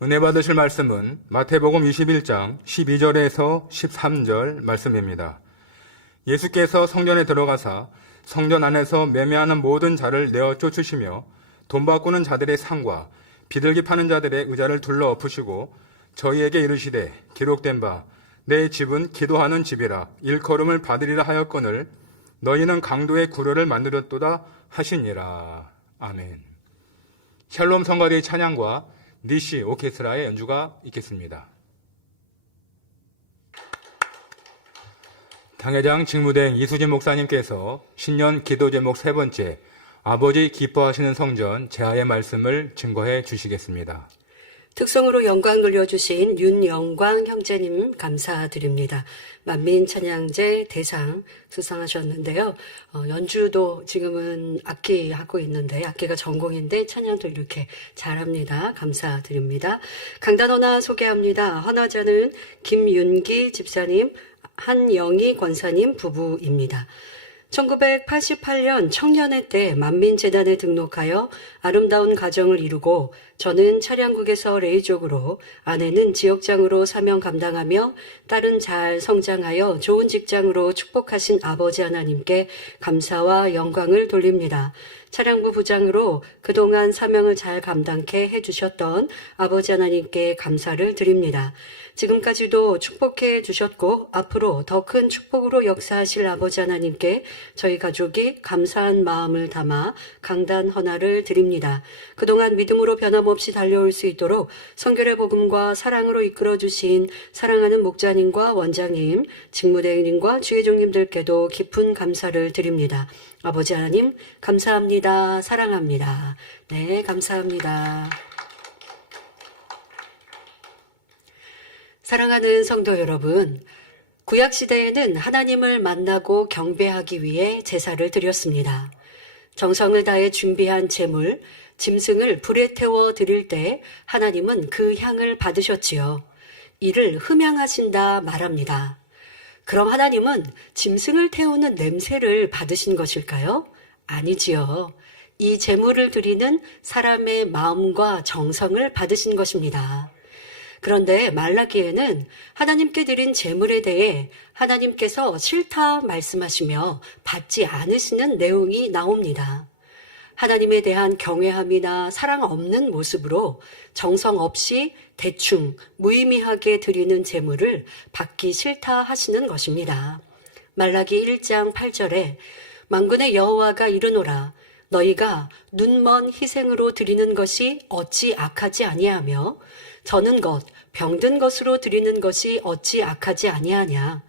은혜 받으실 말씀은 마태복음 21장 12절에서 13절 말씀입니다. 예수께서 성전에 들어가사 성전 안에서 매매하는 모든 자를 내어 쫓으시며 돈 바꾸는 자들의 상과 비둘기 파는 자들의 의자를 둘러 엎으시고 저희에게 이르시되 기록된 바 내 집은 기도하는 집이라 일컬음을 받으리라 하였거늘 너희는 강도의 구려를 만들었도다 하시니라. 아멘. 샬롬 성가대의 찬양과 니시 오케스트라의 연주가 있겠습니다. 당회장 직무대행 이수진 목사님께서 신년 기도 제목 세 번째 아버지 기뻐하시는 성전 제하의 말씀을 증거해 주시겠습니다. 특성으로 영광 돌려주신 윤영광 형제님 감사드립니다. 만민찬양제 대상 수상하셨는데요. 연주도 지금은 악기 하고 있는데 악기가 전공인데 찬양도 이렇게 잘합니다. 감사드립니다. 강단 헌화 소개합니다. 헌화자는 김윤기 집사님, 한영희 권사님 부부입니다. 1988년 청년회 때 만민재단에 등록하여 아름다운 가정을 이루고 저는 차량국에서 레이족으로, 아내는 지역장으로 사명 감당하며 딸은 잘 성장하여 좋은 직장으로 축복하신 아버지 하나님께 감사와 영광을 돌립니다. 차량부 부장으로 그동안 사명을 잘 감당케 해주셨던 아버지 하나님께 감사를 드립니다. 지금까지도 축복해 주셨고 앞으로 더 큰 축복으로 역사하실 아버지 하나님께 저희 가족이 감사한 마음을 담아 강단 헌화를 드립니다. 그동안 믿음으로 변함없이 달려올 수 있도록 성결의 복음과 사랑으로 이끌어주신 사랑하는 목자님과 원장님, 직무대행님과 주의종님들께도 깊은 감사를 드립니다. 아버지 하나님 감사합니다. 사랑합니다. 네, 감사합니다. 사랑하는 성도 여러분, 구약시대에는 하나님을 만나고 경배하기 위해 제사를 드렸습니다. 정성을 다해 준비한 제물, 짐승을 불에 태워 드릴 때 하나님은 그 향을 받으셨지요. 이를 흠향하신다 말합니다. 그럼 하나님은 짐승을 태우는 냄새를 받으신 것일까요? 아니지요. 이 제물을 드리는 사람의 마음과 정성을 받으신 것입니다. 그런데 말라기에는 하나님께 드린 제물에 대해 하나님께서 싫다 말씀하시며 받지 않으시는 내용이 나옵니다. 하나님에 대한 경외함이나 사랑 없는 모습으로 정성 없이 대충 무의미하게 드리는 제물을 받기 싫다 하시는 것입니다. 말라기 1장 8절에 만군의 여호와가 이르노라 너희가 눈먼 희생으로 드리는 것이 어찌 악하지 아니하며 저는 것, 병든 것으로 드리는 것이 어찌 악하지 아니하냐.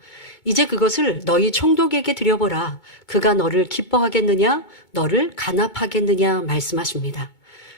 이제 그것을 너희 총독에게 드려보라. 그가 너를 기뻐하겠느냐, 너를 간합하겠느냐 말씀하십니다.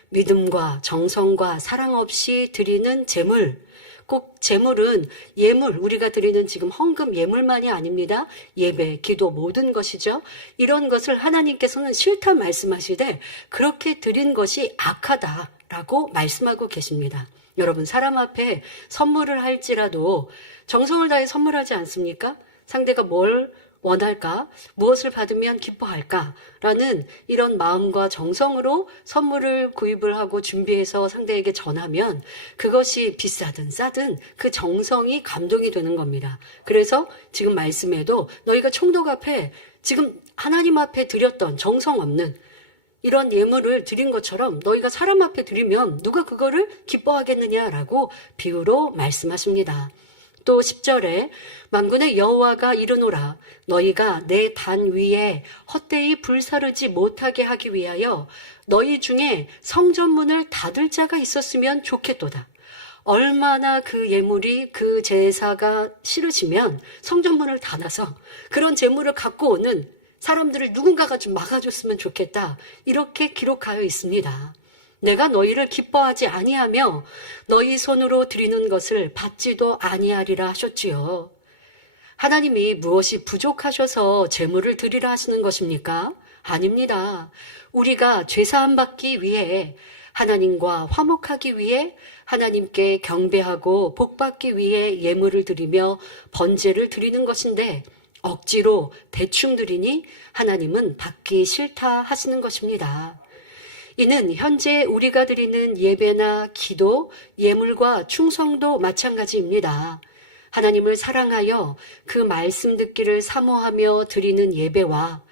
믿음과 정성과 사랑 없이 드리는 제물, 꼭 제물은 예물, 우리가 드리는 지금 헌금 예물만이 아닙니다. 예배, 기도 모든 것이죠. 이런 것을 하나님께서는 싫다 말씀하시되 그렇게 드린 것이 악하다라고 말씀하고 계십니다. 여러분, 사람 앞에 선물을 할지라도 정성을 다해 선물하지 않습니까? 상대가 뭘 원할까? 무엇을 받으면 기뻐할까? 라는 이런 마음과 정성으로 선물을 구입을 하고 준비해서 상대에게 전하면 그것이 비싸든 싸든 그 정성이 감동이 되는 겁니다. 그래서 지금 말씀에도 너희가 총독 앞에 지금 하나님 앞에 드렸던 정성 없는 이런 예물을 드린 것처럼 너희가 사람 앞에 드리면 누가 그거를 기뻐하겠느냐라고 비유로 말씀하십니다. 또 10절에 만군의 여호와가 이르노라 너희가 내 단 위에 헛되이 불사르지 못하게 하기 위하여 너희 중에 성전문을 닫을 자가 있었으면 좋겠도다. 얼마나 그 예물이 그 제사가 싫으시면 성전문을 닫아서 그런 제물을 갖고 오는 사람들을 누군가가 좀 막아줬으면 좋겠다. 이렇게 기록하여 있습니다. 내가 너희를 기뻐하지 아니하며 너희 손으로 드리는 것을 받지도 아니하리라 하셨지요. 하나님이 무엇이 부족하셔서 제물을 드리라 하시는 것입니까? 아닙니다. 우리가 죄사함 받기 위해 하나님과 화목하기 위해 하나님께 경배하고 복받기 위해 예물을 드리며 번제를 드리는 것인데 억지로 대충 드리니 하나님은 받기 싫다 하시는 것입니다. 이는 현재 우리가 드리는 예배나 기도, 예물과 충성도 마찬가지입니다. 하나님을 사랑하여 그 말씀 듣기를 사모하며 드리는 예배와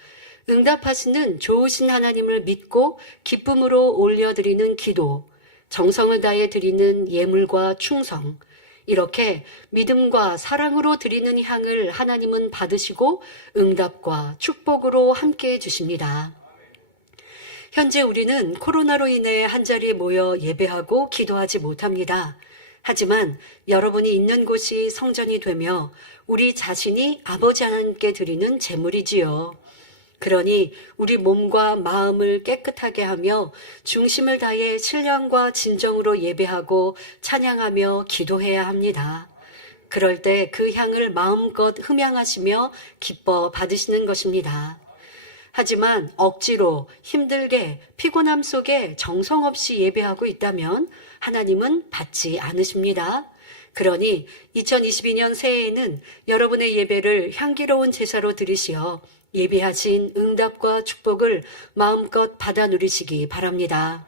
응답하시는 좋으신 하나님을 믿고 기쁨으로 올려드리는 기도, 정성을 다해 드리는 예물과 충성, 이렇게 믿음과 사랑으로 드리는 향을 하나님은 받으시고 응답과 축복으로 함께 해주십니다. 현재 우리는 코로나로 인해 한자리에 모여 예배하고 기도하지 못합니다. 하지만 여러분이 있는 곳이 성전이 되며 우리 자신이 아버지 하나님께 드리는 제물이지요. 그러니 우리 몸과 마음을 깨끗하게 하며 중심을 다해 신령과 진정으로 예배하고 찬양하며 기도해야 합니다. 그럴 때 그 향을 마음껏 흠양하시며 기뻐 받으시는 것입니다. 하지만 억지로 힘들게 피곤함 속에 정성 없이 예배하고 있다면 하나님은 받지 않으십니다. 그러니 2022년 새해에는 여러분의 예배를 향기로운 제사로 드리시어 예비하신 응답과 축복을 마음껏 받아 누리시기 바랍니다.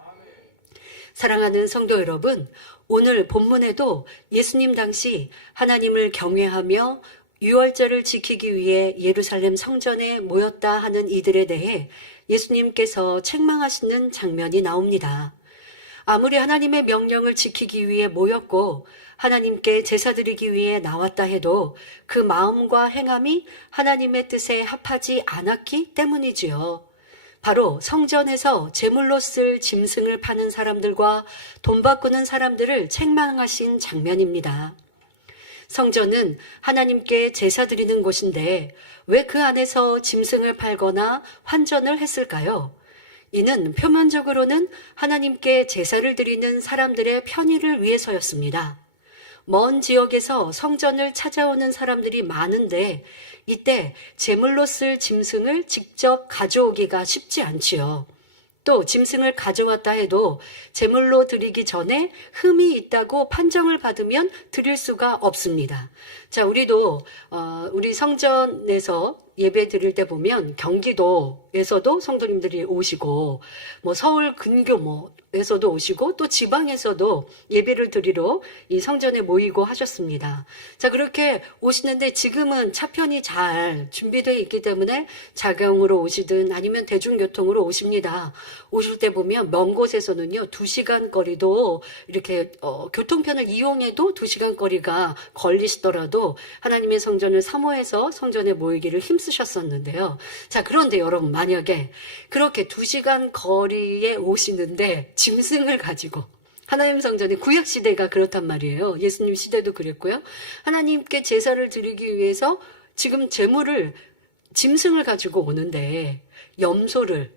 사랑하는 성도 여러분, 오늘 본문에도 예수님 당시 하나님을 경외하며 유월절을 지키기 위해 예루살렘 성전에 모였다 하는 이들에 대해 예수님께서 책망하시는 장면이 나옵니다. 아무리 하나님의 명령을 지키기 위해 모였고 하나님께 제사 드리기 위해 나왔다 해도 그 마음과 행함이 하나님의 뜻에 합하지 않았기 때문이지요. 바로 성전에서 제물로 쓸 짐승을 파는 사람들과 돈 바꾸는 사람들을 책망하신 장면입니다. 성전은 하나님께 제사 드리는 곳인데 왜 그 안에서 짐승을 팔거나 환전을 했을까요? 이는 표면적으로는 하나님께 제사를 드리는 사람들의 편의를 위해서였습니다. 먼 지역에서 성전을 찾아오는 사람들이 많은데 이때 제물로 쓸 짐승을 직접 가져오기가 쉽지 않지요. 또 짐승을 가져왔다 해도 제물로 드리기 전에 흠이 있다고 판정을 받으면 드릴 수가 없습니다. 자, 우리도 우리 성전에서 예배 드릴 때 보면 경기도에서도 성도님들이 오시고 뭐 서울 근교에서도 오시고 또 지방에서도 예배를 드리러 이 성전에 모이고 하셨습니다. 자, 그렇게 오시는데 지금은 차편이 잘 준비되어 있기 때문에 자경으로 오시든 아니면 대중교통으로 오십니다. 오실 때 보면 먼 곳에서는요 2시간 거리도 이렇게 교통편을 이용해도 2시간 거리가 걸리시더라도 하나님의 성전을 사모해서 성전에 모이기를 힘쓰셨었는데요. 자, 그런데 여러분 만약에 그렇게 2시간 거리에 오시는데 짐승을 가지고 하나님 성전이 구약시대가 그렇단 말이에요. 예수님 시대도 그랬고요. 하나님께 제사를 드리기 위해서 지금 짐승을 가지고 오는데 염소를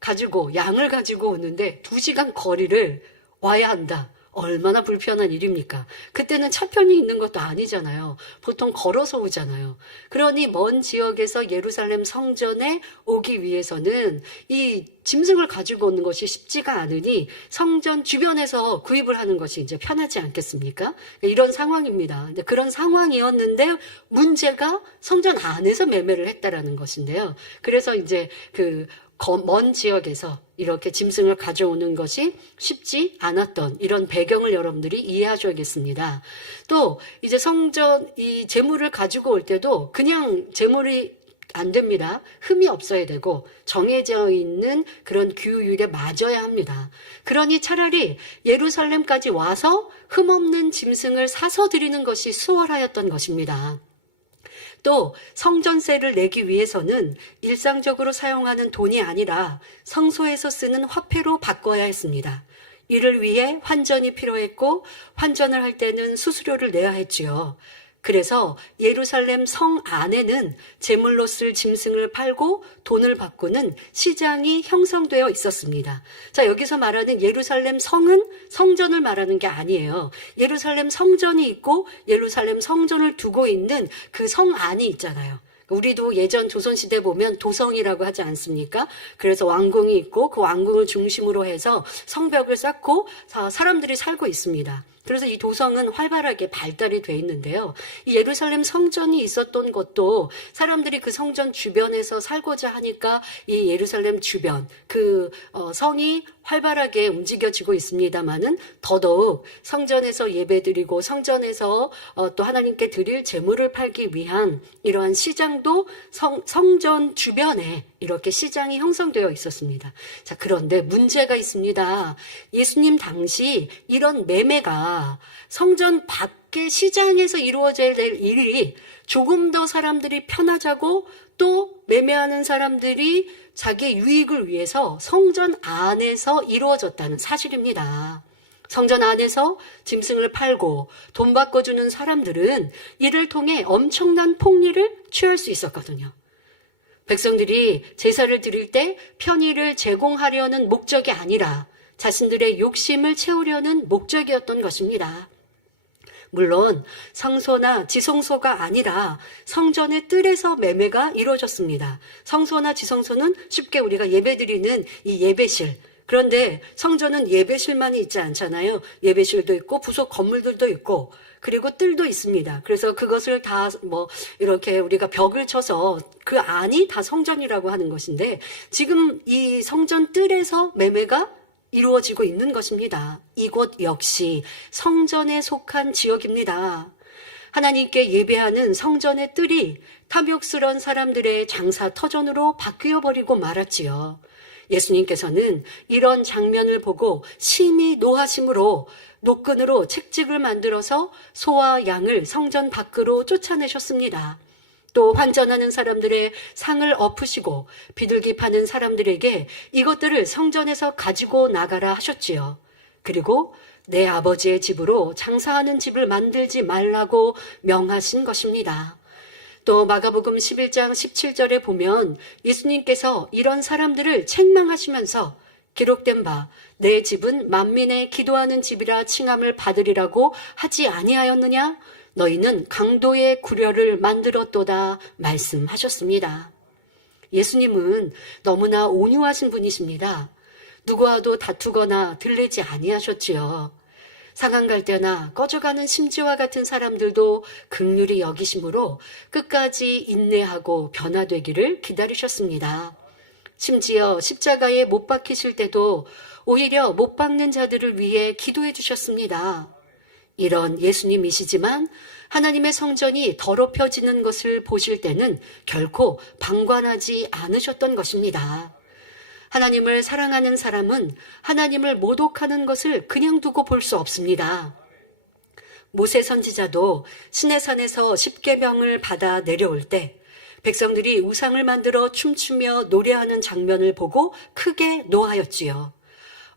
가지고 양을 가지고 오는데 2시간 거리를 와야 한다. 얼마나 불편한 일입니까? 그때는 차편이 있는 것도 아니잖아요. 보통 걸어서 오잖아요. 그러니 먼 지역에서 예루살렘 성전에 오기 위해서는 이 짐승을 가지고 오는 것이 쉽지가 않으니 성전 주변에서 구입을 하는 것이 이제 편하지 않겠습니까? 이런 상황입니다. 근데 그런 상황이었는데 문제가 성전 안에서 매매를 했다라는 것인데요. 그래서 이제 먼 지역에서 이렇게 짐승을 가져오는 것이 쉽지 않았던 이런 배경을 여러분들이 이해하셔야겠습니다. 또 이제 성전 이 제물을 가지고 올 때도 그냥 제물이 안 됩니다. 흠이 없어야 되고 정해져 있는 그런 규율에 맞아야 합니다. 그러니 차라리 예루살렘까지 와서 흠 없는 짐승을 사서 드리는 것이 수월하였던 것입니다. 또 성전세를 내기 위해서는 일상적으로 사용하는 돈이 아니라 성소에서 쓰는 화폐로 바꿔야 했습니다. 이를 위해 환전이 필요했고 환전을 할 때는 수수료를 내야 했지요. 그래서 예루살렘 성 안에는 제물로 쓸 짐승을 팔고 돈을 바꾸는 시장이 형성되어 있었습니다. 자, 여기서 말하는 예루살렘 성은 성전을 말하는 게 아니에요. 예루살렘 성전이 있고 예루살렘 성전을 두고 있는 그 성 안이 있잖아요. 우리도 예전 조선시대 보면 도성이라고 하지 않습니까? 그래서 왕궁이 있고 그 왕궁을 중심으로 해서 성벽을 쌓고 사람들이 살고 있습니다. 그래서 이 도성은 활발하게 발달이 돼 있는데요. 이 예루살렘 성전이 있었던 것도 사람들이 그 성전 주변에서 살고자 하니까 이 예루살렘 주변 성이 활발하게 움직여지고 있습니다만은 더더욱 성전에서 예배드리고 성전에서 또 하나님께 드릴 제물을 팔기 위한 이러한 시장도 성전 주변에 이렇게 시장이 형성되어 있었습니다. 자, 그런데 문제가 있습니다. 예수님 당시 이런 매매가 성전 밖의 시장에서 이루어져야 될 일이 조금 더 사람들이 편하자고 또 매매하는 사람들이 자기 유익을 위해서 성전 안에서 이루어졌다는 사실입니다. 성전 안에서 짐승을 팔고 돈 바꿔주는 사람들은 이를 통해 엄청난 폭리를 취할 수 있었거든요. 백성들이 제사를 드릴 때 편의를 제공하려는 목적이 아니라 자신들의 욕심을 채우려는 목적이었던 것입니다. 물론 성소나 지성소가 아니라 성전의 뜰에서 매매가 이루어졌습니다. 성소나 지성소는 쉽게 우리가 예배드리는 이 예배실, 그런데 성전은 예배실만이 있지 않잖아요. 예배실도 있고 부속 건물들도 있고 그리고 뜰도 있습니다. 그래서 그것을 다 이렇게 우리가 벽을 쳐서 그 안이 다 성전이라고 하는 것인데 지금 이 성전 뜰에서 매매가 이루어지고 있는 것입니다. 이곳 역시 성전에 속한 지역입니다. 하나님께 예배하는 성전의 뜰이 탐욕스러운 사람들의 장사 터전으로 바뀌어 버리고 말았지요. 예수님께서는 이런 장면을 보고 심히 노하심으로 노끈으로 책찍을 만들어서 소와 양을 성전 밖으로 쫓아내셨습니다. 또 환전하는 사람들의 상을 엎으시고 비둘기 파는 사람들에게 이것들을 성전에서 가지고 나가라 하셨지요. 그리고 내 아버지의 집으로 장사하는 집을 만들지 말라고 명하신 것입니다. 또 마가복음 11장 17절에 보면 예수님께서 이런 사람들을 책망하시면서 기록된 바 내 집은 만민의 기도하는 집이라 칭함을 받으리라고 하지 아니하였느냐? 너희는 강도의 구려를 만들었도다 말씀하셨습니다. 예수님은 너무나 온유하신 분이십니다. 누구와도 다투거나 들리지 아니하셨지요. 상한 갈 때나 꺼져가는 심지와 같은 사람들도 긍휼히 여기심으로 끝까지 인내하고 변화되기를 기다리셨습니다. 심지어 십자가에 못 박히실 때도 오히려 못 박는 자들을 위해 기도해 주셨습니다. 이런 예수님이시지만 하나님의 성전이 더럽혀지는 것을 보실 때는 결코 방관하지 않으셨던 것입니다. 하나님을 사랑하는 사람은 하나님을 모독하는 것을 그냥 두고 볼 수 없습니다. 모세 선지자도 시내산에서 십계명을 받아 내려올 때 백성들이 우상을 만들어 춤추며 노래하는 장면을 보고 크게 노하였지요.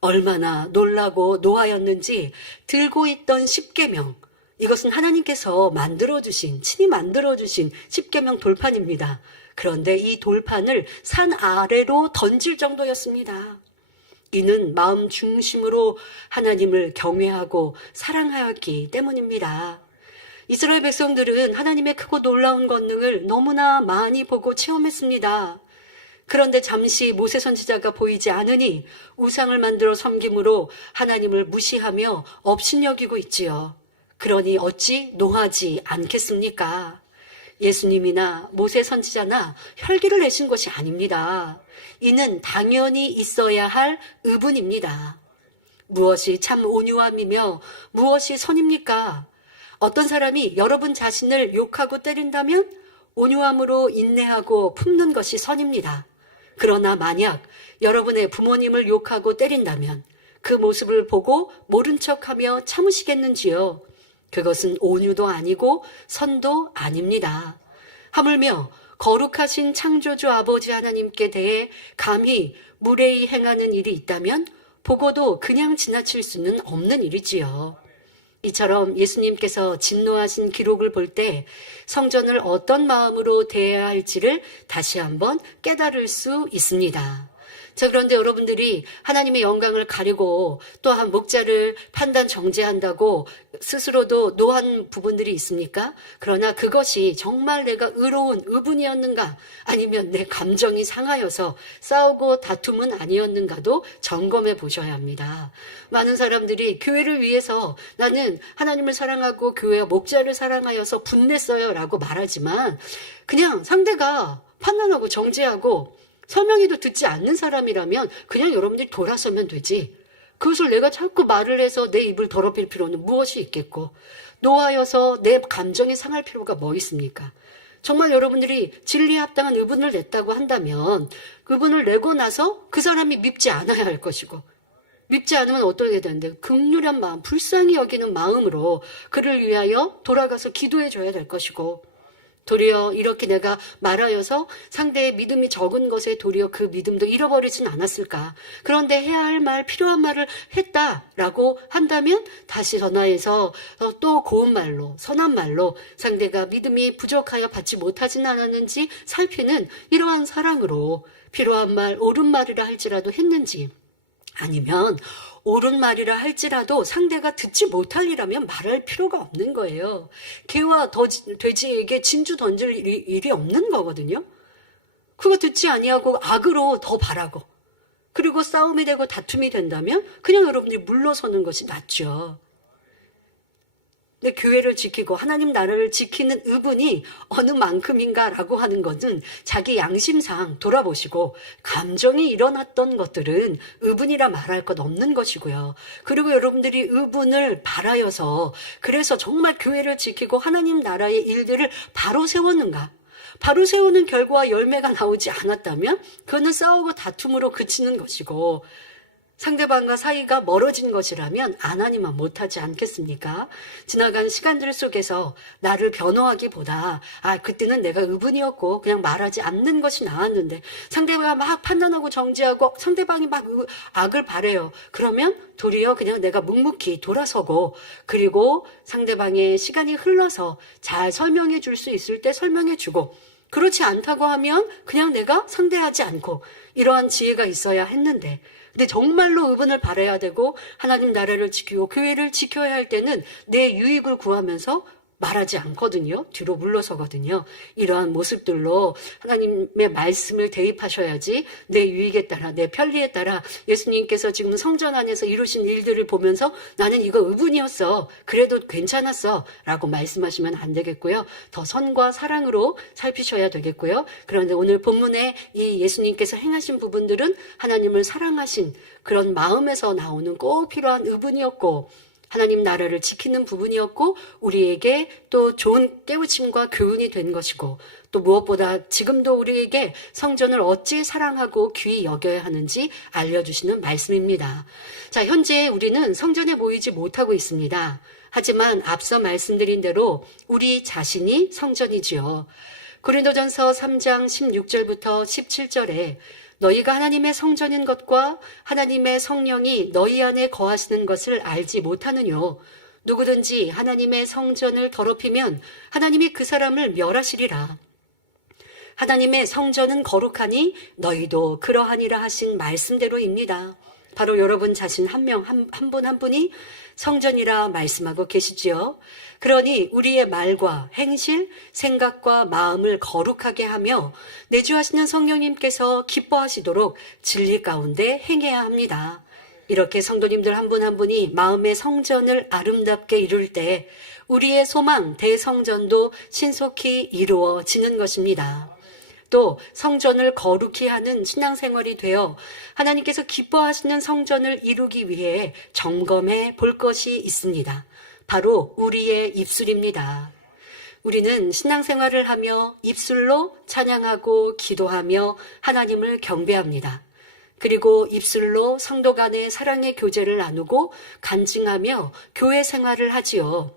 얼마나 놀라고 노하였는지 들고 있던 십계명, 이것은 하나님께서 친히 만들어주신 십계명 돌판입니다. 그런데 이 돌판을 산 아래로 던질 정도였습니다. 이는 마음 중심으로 하나님을 경외하고 사랑하였기 때문입니다. 이스라엘 백성들은 하나님의 크고 놀라운 권능을 너무나 많이 보고 체험했습니다. 그런데 잠시 모세 선지자가 보이지 않으니 우상을 만들어 섬김으로 하나님을 무시하며 업신여기고 있지요. 그러니 어찌 노하지 않겠습니까? 예수님이나 모세 선지자나 혈기를 내신 것이 아닙니다. 이는 당연히 있어야 할 의분입니다. 무엇이 참 온유함이며 무엇이 선입니까? 어떤 사람이 여러분 자신을 욕하고 때린다면 온유함으로 인내하고 품는 것이 선입니다. 그러나 만약 여러분의 부모님을 욕하고 때린다면 그 모습을 보고 모른 척하며 참으시겠는지요? 그것은 온유도 아니고 선도 아닙니다. 하물며 거룩하신 창조주 아버지 하나님께 대해 감히 무례히 행하는 일이 있다면 보고도 그냥 지나칠 수는 없는 일이지요. 이처럼 예수님께서 진노하신 기록을 볼 때 성전을 어떤 마음으로 대해야 할지를 다시 한번 깨달을 수 있습니다. 자, 그런데 여러분들이 하나님의 영광을 가리고 또한 목자를 판단 정죄한다고 스스로도 노한 부분들이 있습니까? 그러나 그것이 정말 내가 의로운 의분이었는가? 아니면 내 감정이 상하여서 싸우고 다툼은 아니었는가도 점검해 보셔야 합니다. 많은 사람들이 교회를 위해서 나는 하나님을 사랑하고 교회와 목자를 사랑하여서 분냈어요 라고 말하지만 그냥 상대가 판단하고 정죄하고 설명해도 듣지 않는 사람이라면 그냥 여러분들이 돌아서면 되지. 그것을 내가 자꾸 말을 해서 내 입을 더럽힐 필요는 무엇이 있겠고 노하여서 내 감정이 상할 필요가 뭐 있습니까? 정말 여러분들이 진리에 합당한 의분을 냈다고 한다면 의분을 내고 나서 그 사람이 밉지 않아야 할 것이고 밉지 않으면 어떻게 되는데 긍휼한 마음, 불쌍히 여기는 마음으로 그를 위하여 돌아가서 기도해 줘야 될 것이고 도리어 이렇게 내가 말하여서 상대의 믿음이 적은 것에 도리어 그 믿음도 잃어버리진 않았을까. 그런데 해야 할 말, 필요한 말을 했다라고 한다면 다시 전화해서 또 고운 말로, 선한 말로 상대가 믿음이 부족하여 받지 못하진 않았는지 살피는 이러한 사랑으로 필요한 말, 옳은 말이라 할지라도 했는지 아니면 옳은 말이라 할지라도 상대가 듣지 못할 일이라면 말할 필요가 없는 거예요. 개와 돼지에게 진주 던질 일이 없는 거거든요. 그거 듣지 아니하고 악으로 더 바라고 그리고 싸움이 되고 다툼이 된다면 그냥 여러분들이 물러서는 것이 낫죠. 내 교회를 지키고 하나님 나라를 지키는 의분이 어느 만큼인가라고 하는 것은 자기 양심상 돌아보시고 감정이 일어났던 것들은 의분이라 말할 것 없는 것이고요. 그리고 여러분들이 의분을 바라여서 그래서 정말 교회를 지키고 하나님 나라의 일들을 바로 세웠는가? 바로 세우는 결과와 열매가 나오지 않았다면 그거는 싸우고 다툼으로 그치는 것이고 상대방과 사이가 멀어진 것이라면 안 하니만 못하지 않겠습니까? 지나간 시간들 속에서 나를 변호하기보다 그때는 내가 의분이었고 그냥 말하지 않는 것이 나았는데 상대가 막 판단하고 정죄하고 상대방이 막 악을 바래요. 그러면 도리어 그냥 내가 묵묵히 돌아서고 그리고 상대방의 시간이 흘러서 잘 설명해 줄 수 있을 때 설명해 주고 그렇지 않다고 하면 그냥 내가 상대하지 않고 이러한 지혜가 있어야 했는데 근데 정말로 의분을 바라야 되고 하나님 나라를 지키고 교회를 지켜야 할 때는 내 유익을 구하면서 말하지 않거든요. 뒤로 물러서거든요. 이러한 모습들로 하나님의 말씀을 대입하셔야지 내 유익에 따라 내 편리에 따라 예수님께서 지금 성전 안에서 이루신 일들을 보면서 나는 이거 의분이었어. 그래도 괜찮았어. 라고 말씀하시면 안 되겠고요. 더 선과 사랑으로 살피셔야 되겠고요. 그런데 오늘 본문에 이 예수님께서 행하신 부분들은 하나님을 사랑하신 그런 마음에서 나오는 꼭 필요한 의분이었고 하나님 나라를 지키는 부분이었고 우리에게 또 좋은 깨우침과 교훈이 된 것이고 또 무엇보다 지금도 우리에게 성전을 어찌 사랑하고 귀히 여겨야 하는지 알려주시는 말씀입니다. 자, 현재 우리는 성전에 모이지 못하고 있습니다. 하지만 앞서 말씀드린 대로 우리 자신이 성전이지요. 고린도전서 3장 16절부터 17절에 너희가 하나님의 성전인 것과 하나님의 성령이 너희 안에 거하시는 것을 알지 못하느뇨. 누구든지 하나님의 성전을 더럽히면 하나님이 그 사람을 멸하시리라. 하나님의 성전은 거룩하니 너희도 그러하니라 하신 말씀대로입니다. 바로 여러분 자신 한 분 한 분이 성전이라 말씀하고 계시지요. 그러니 우리의 말과 행실, 생각과 마음을 거룩하게 하며 내주하시는 성령님께서 기뻐하시도록 진리 가운데 행해야 합니다. 이렇게 성도님들 한 분 한 분이 마음의 성전을 아름답게 이룰 때 우리의 소망 대성전도 신속히 이루어지는 것입니다. 또 성전을 거룩히 하는 신앙생활이 되어 하나님께서 기뻐하시는 성전을 이루기 위해 점검해 볼 것이 있습니다. 바로 우리의 입술입니다. 우리는 신앙생활을 하며 입술로 찬양하고 기도하며 하나님을 경배합니다. 그리고 입술로 성도 간의 사랑의 교제를 나누고 간증하며 교회 생활을 하지요.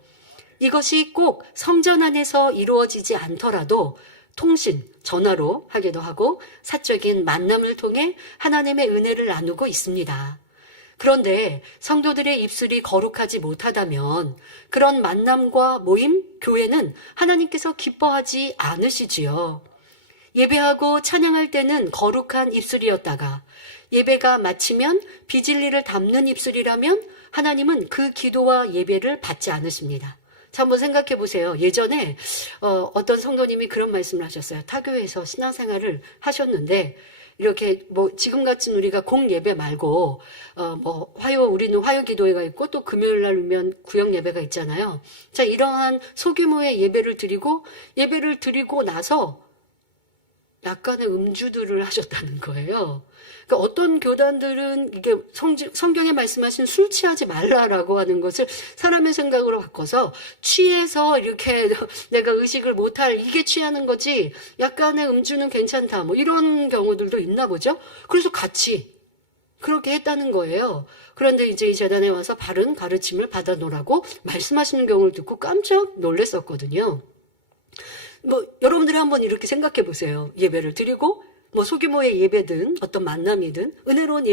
이것이 꼭 성전 안에서 이루어지지 않더라도 통신, 전화로 하기도 하고 사적인 만남을 통해 하나님의 은혜를 나누고 있습니다. 그런데 성도들의 입술이 거룩하지 못하다면 그런 만남과 모임, 교회는 하나님께서 기뻐하지 않으시지요. 예배하고 찬양할 때는 거룩한 입술이었다가 예배가 마치면 비진리를 담는 입술이라면 하나님은 그 기도와 예배를 받지 않으십니다. 자, 한번 생각해 보세요. 예전에 어떤 성도님이 그런 말씀을 하셨어요. 타교에서 신앙생활을 하셨는데 이렇게 뭐 지금같이 우리가 공예배 말고 우리는 화요 기도회가 있고 또 금요일 날면 구역 예배가 있잖아요. 자, 이러한 소규모의 예배를 드리고 나서 약간의 음주들을 하셨다는 거예요. 그러니까 어떤 교단들은 이게 성경에 말씀하신 술 취하지 말라라고 하는 것을 사람의 생각으로 바꿔서 취해서 이렇게 내가 의식을 못할 이게 취하는 거지 약간의 음주는 괜찮다 뭐 이런 경우들도 있나 보죠. 그래서 같이 그렇게 했다는 거예요. 그런데 이제 이 재단에 와서 바른 가르침을 받아놓으라고 말씀하시는 경우를 듣고 깜짝 놀랐었거든요. 여러분들이 한번 이렇게 생각해 보세요. 예배를 드리고 소규모의 예배든 어떤 만남이든 은혜로운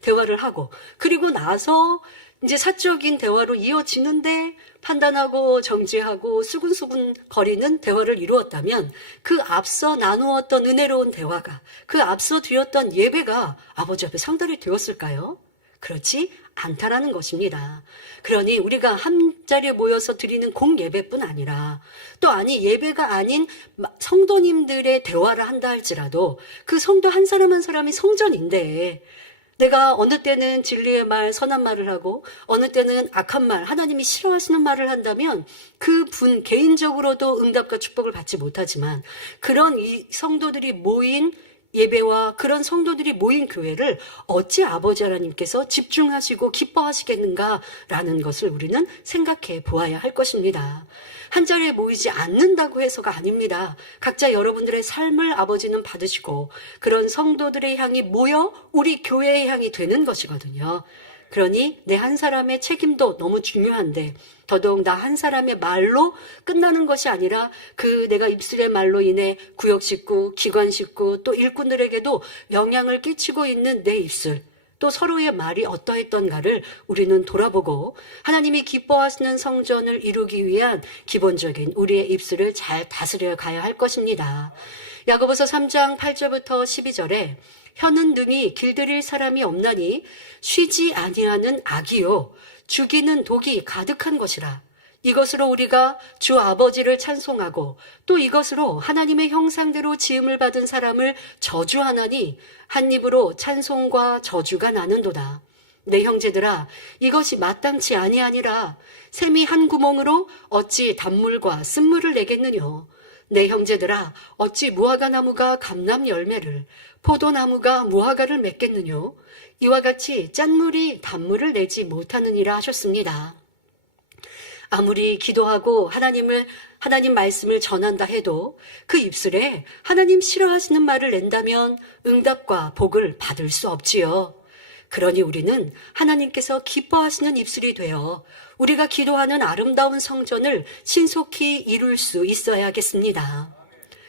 대화를 하고 그리고 나서 이제 사적인 대화로 이어지는데 판단하고 정죄하고 수근수근 거리는 대화를 이루었다면 그 앞서 나누었던 은혜로운 대화가 그 앞서 드렸던 예배가 아버지 앞에 상달이 되었을까요? 그렇지 않다라는 것입니다. 그러니 우리가 한 자리에 모여서 드리는 공예배뿐 아니라 또 예배가 아닌 성도님들의 대화를 한다 할지라도 그 성도 한 사람 한 사람이 성전인데 내가 어느 때는 진리의 말, 선한 말을 하고 어느 때는 악한 말, 하나님이 싫어하시는 말을 한다면 그분 개인적으로도 응답과 축복을 받지 못하지만 그런 이 성도들이 모인 예배와 그런 성도들이 모인 교회를 어찌 아버지 하나님께서 집중하시고 기뻐하시겠는가라는 것을 우리는 생각해 보아야 할 것입니다. 한자리에 모이지 않는다고 해서가 아닙니다. 각자 여러분들의 삶을 아버지는 받으시고 그런 성도들의 향이 모여 우리 교회의 향이 되는 것이거든요. 그러니 내 한 사람의 책임도 너무 중요한데 더더욱 나 한 사람의 말로 끝나는 것이 아니라 내가 입술의 말로 인해 구역 식구, 기관 식구 또 일꾼들에게도 영향을 끼치고 있는 내 입술 또 서로의 말이 어떠했던가를 우리는 돌아보고 하나님이 기뻐하시는 성전을 이루기 위한 기본적인 우리의 입술을 잘 다스려 가야 할 것입니다. 야고보서 3장 8절부터 12절에 혀는 능히 길들일 사람이 없나니 쉬지 아니하는 악이요 죽이는 독이 가득한 것이라. 이것으로 우리가 주 아버지를 찬송하고 또 이것으로 하나님의 형상대로 지음을 받은 사람을 저주하나니 한 입으로 찬송과 저주가 나는도다. 내 형제들아 이것이 마땅치 아니하니라. 샘이 한 구멍으로 어찌 단물과 쓴물을 내겠느뇨. 내 형제들아 어찌 무화과 나무가 감람 열매를 포도나무가 무화과를 맺겠느뇨. 이와 같이 짠물이 단물을 내지 못하느니라 하셨습니다. 아무리 기도하고 하나님 말씀을 전한다 해도 그 입술에 하나님 싫어하시는 말을 낸다면 응답과 복을 받을 수 없지요. 그러니 우리는 하나님께서 기뻐하시는 입술이 되어 우리가 기도하는 아름다운 성전을 신속히 이룰 수 있어야겠습니다.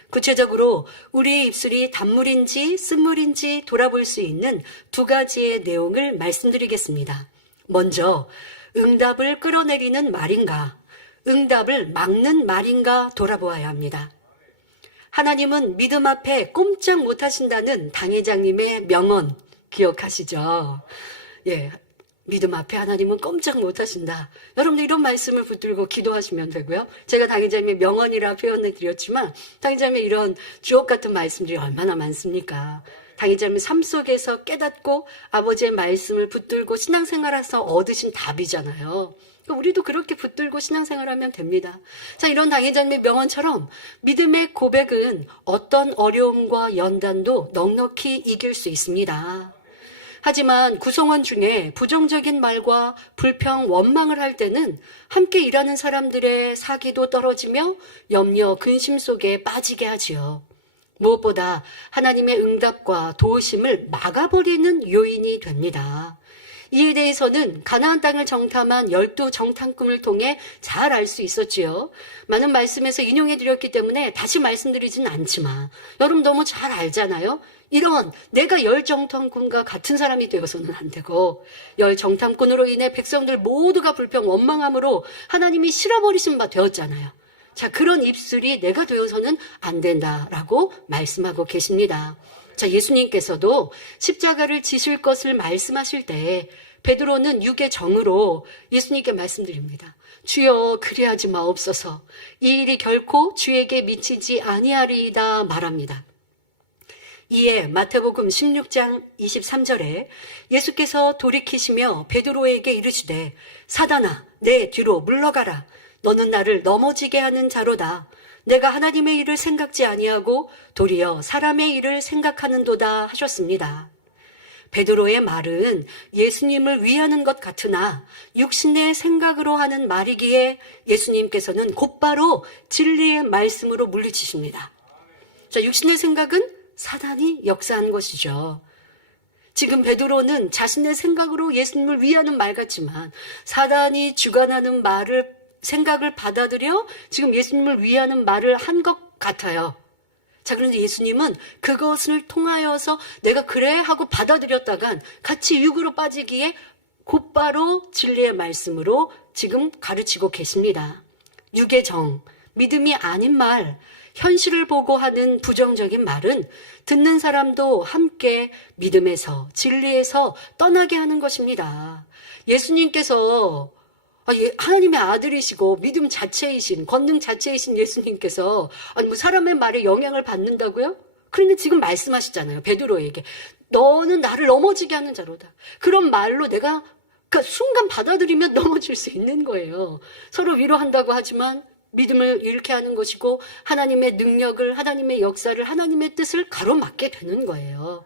구체적으로 우리의 입술이 단물인지 쓴물인지 돌아볼 수 있는 두 가지의 내용을 말씀드리겠습니다. 먼저 응답을 끌어내리는 말인가, 응답을 막는 말인가 돌아보아야 합니다. 하나님은 믿음 앞에 꼼짝 못하신다는 당회장님의 명언 기억하시죠? 예, 믿음 앞에 하나님은 꼼짝 못하신다. 여러분들 이런 말씀을 붙들고 기도하시면 되고요. 제가 당회장님의 명언이라 표현을 드렸지만 당회장님의 이런 주옥 같은 말씀들이 얼마나 많습니까? 당회장님 삶 속에서 깨닫고 아버지의 말씀을 붙들고 신앙생활해서 얻으신 답이잖아요. 우리도 그렇게 붙들고 신앙생활하면 됩니다. 자, 이런 당회장님의 명언처럼 믿음의 고백은 어떤 어려움과 연단도 넉넉히 이길 수 있습니다. 하지만 구성원 중에 부정적인 말과 불평, 원망을 할 때는 함께 일하는 사람들의 사기도 떨어지며 염려, 근심 속에 빠지게 하지요. 무엇보다 하나님의 응답과 도우심을 막아버리는 요인이 됩니다. 이에 대해서는 가나안 땅을 정탐한 12 정탐꾼을 통해 잘 알 수 있었지요. 많은 말씀에서 인용해 드렸기 때문에 다시 말씀드리지는 않지만 여러분 너무 잘 알잖아요. 이런 내가 10 정탐꾼과 같은 사람이 되어서는 안 되고 10 정탐꾼으로 인해 백성들 모두가 불평 원망함으로 하나님이 싫어버리신 바 되었잖아요. 자, 그런 입술이 내가 되어서는 안 된다라고 말씀하고 계십니다. 자, 예수님께서도 십자가를 지실 것을 말씀하실 때 베드로는 육의 정으로 예수님께 말씀드립니다. 주여 그리하지 마옵소서. 이 일이 결코 주에게 미치지 아니하리이다 말합니다. 이에 마태복음 16장 23절에 예수께서 돌이키시며 베드로에게 이르시되 사단아 내 뒤로 물러가라. 너는 나를 넘어지게 하는 자로다. 내가 하나님의 일을 생각지 아니하고 도리어 사람의 일을 생각하는도다 하셨습니다. 베드로의 말은 예수님을 위하는 것 같으나 육신의 생각으로 하는 말이기에 예수님께서는 곧바로 진리의 말씀으로 물리치십니다. 자, 육신의 생각은 사단이 역사한 것이죠. 지금 베드로는 자신의 생각으로 예수님을 위하는 말 같지만 사단이 주관하는 생각을 받아들여 지금 예수님을 위하는 말을 한 것 같아요. 자, 그런데 예수님은 그것을 통하여서 내가 그래 하고 받아들였다간 같이 육으로 빠지기에 곧바로 진리의 말씀으로 지금 가르치고 계십니다. 육의 정, 믿음이 아닌 말, 현실을 보고 하는 부정적인 말은 듣는 사람도 함께 믿음에서 진리에서 떠나게 하는 것입니다. 예수님께서 하나님의 아들이시고 믿음 자체이신, 권능 자체이신 예수님께서 뭐 사람의 말에 영향을 받는다고요? 그런데 지금 말씀하시잖아요. 베드로에게 너는 나를 넘어지게 하는 자로다. 그런 말로 내가 순간 받아들이면 넘어질 수 있는 거예요. 서로 위로한다고 하지만 믿음을 잃게 하는 것이고 하나님의 능력을, 하나님의 역사를, 하나님의 뜻을 가로막게 되는 거예요.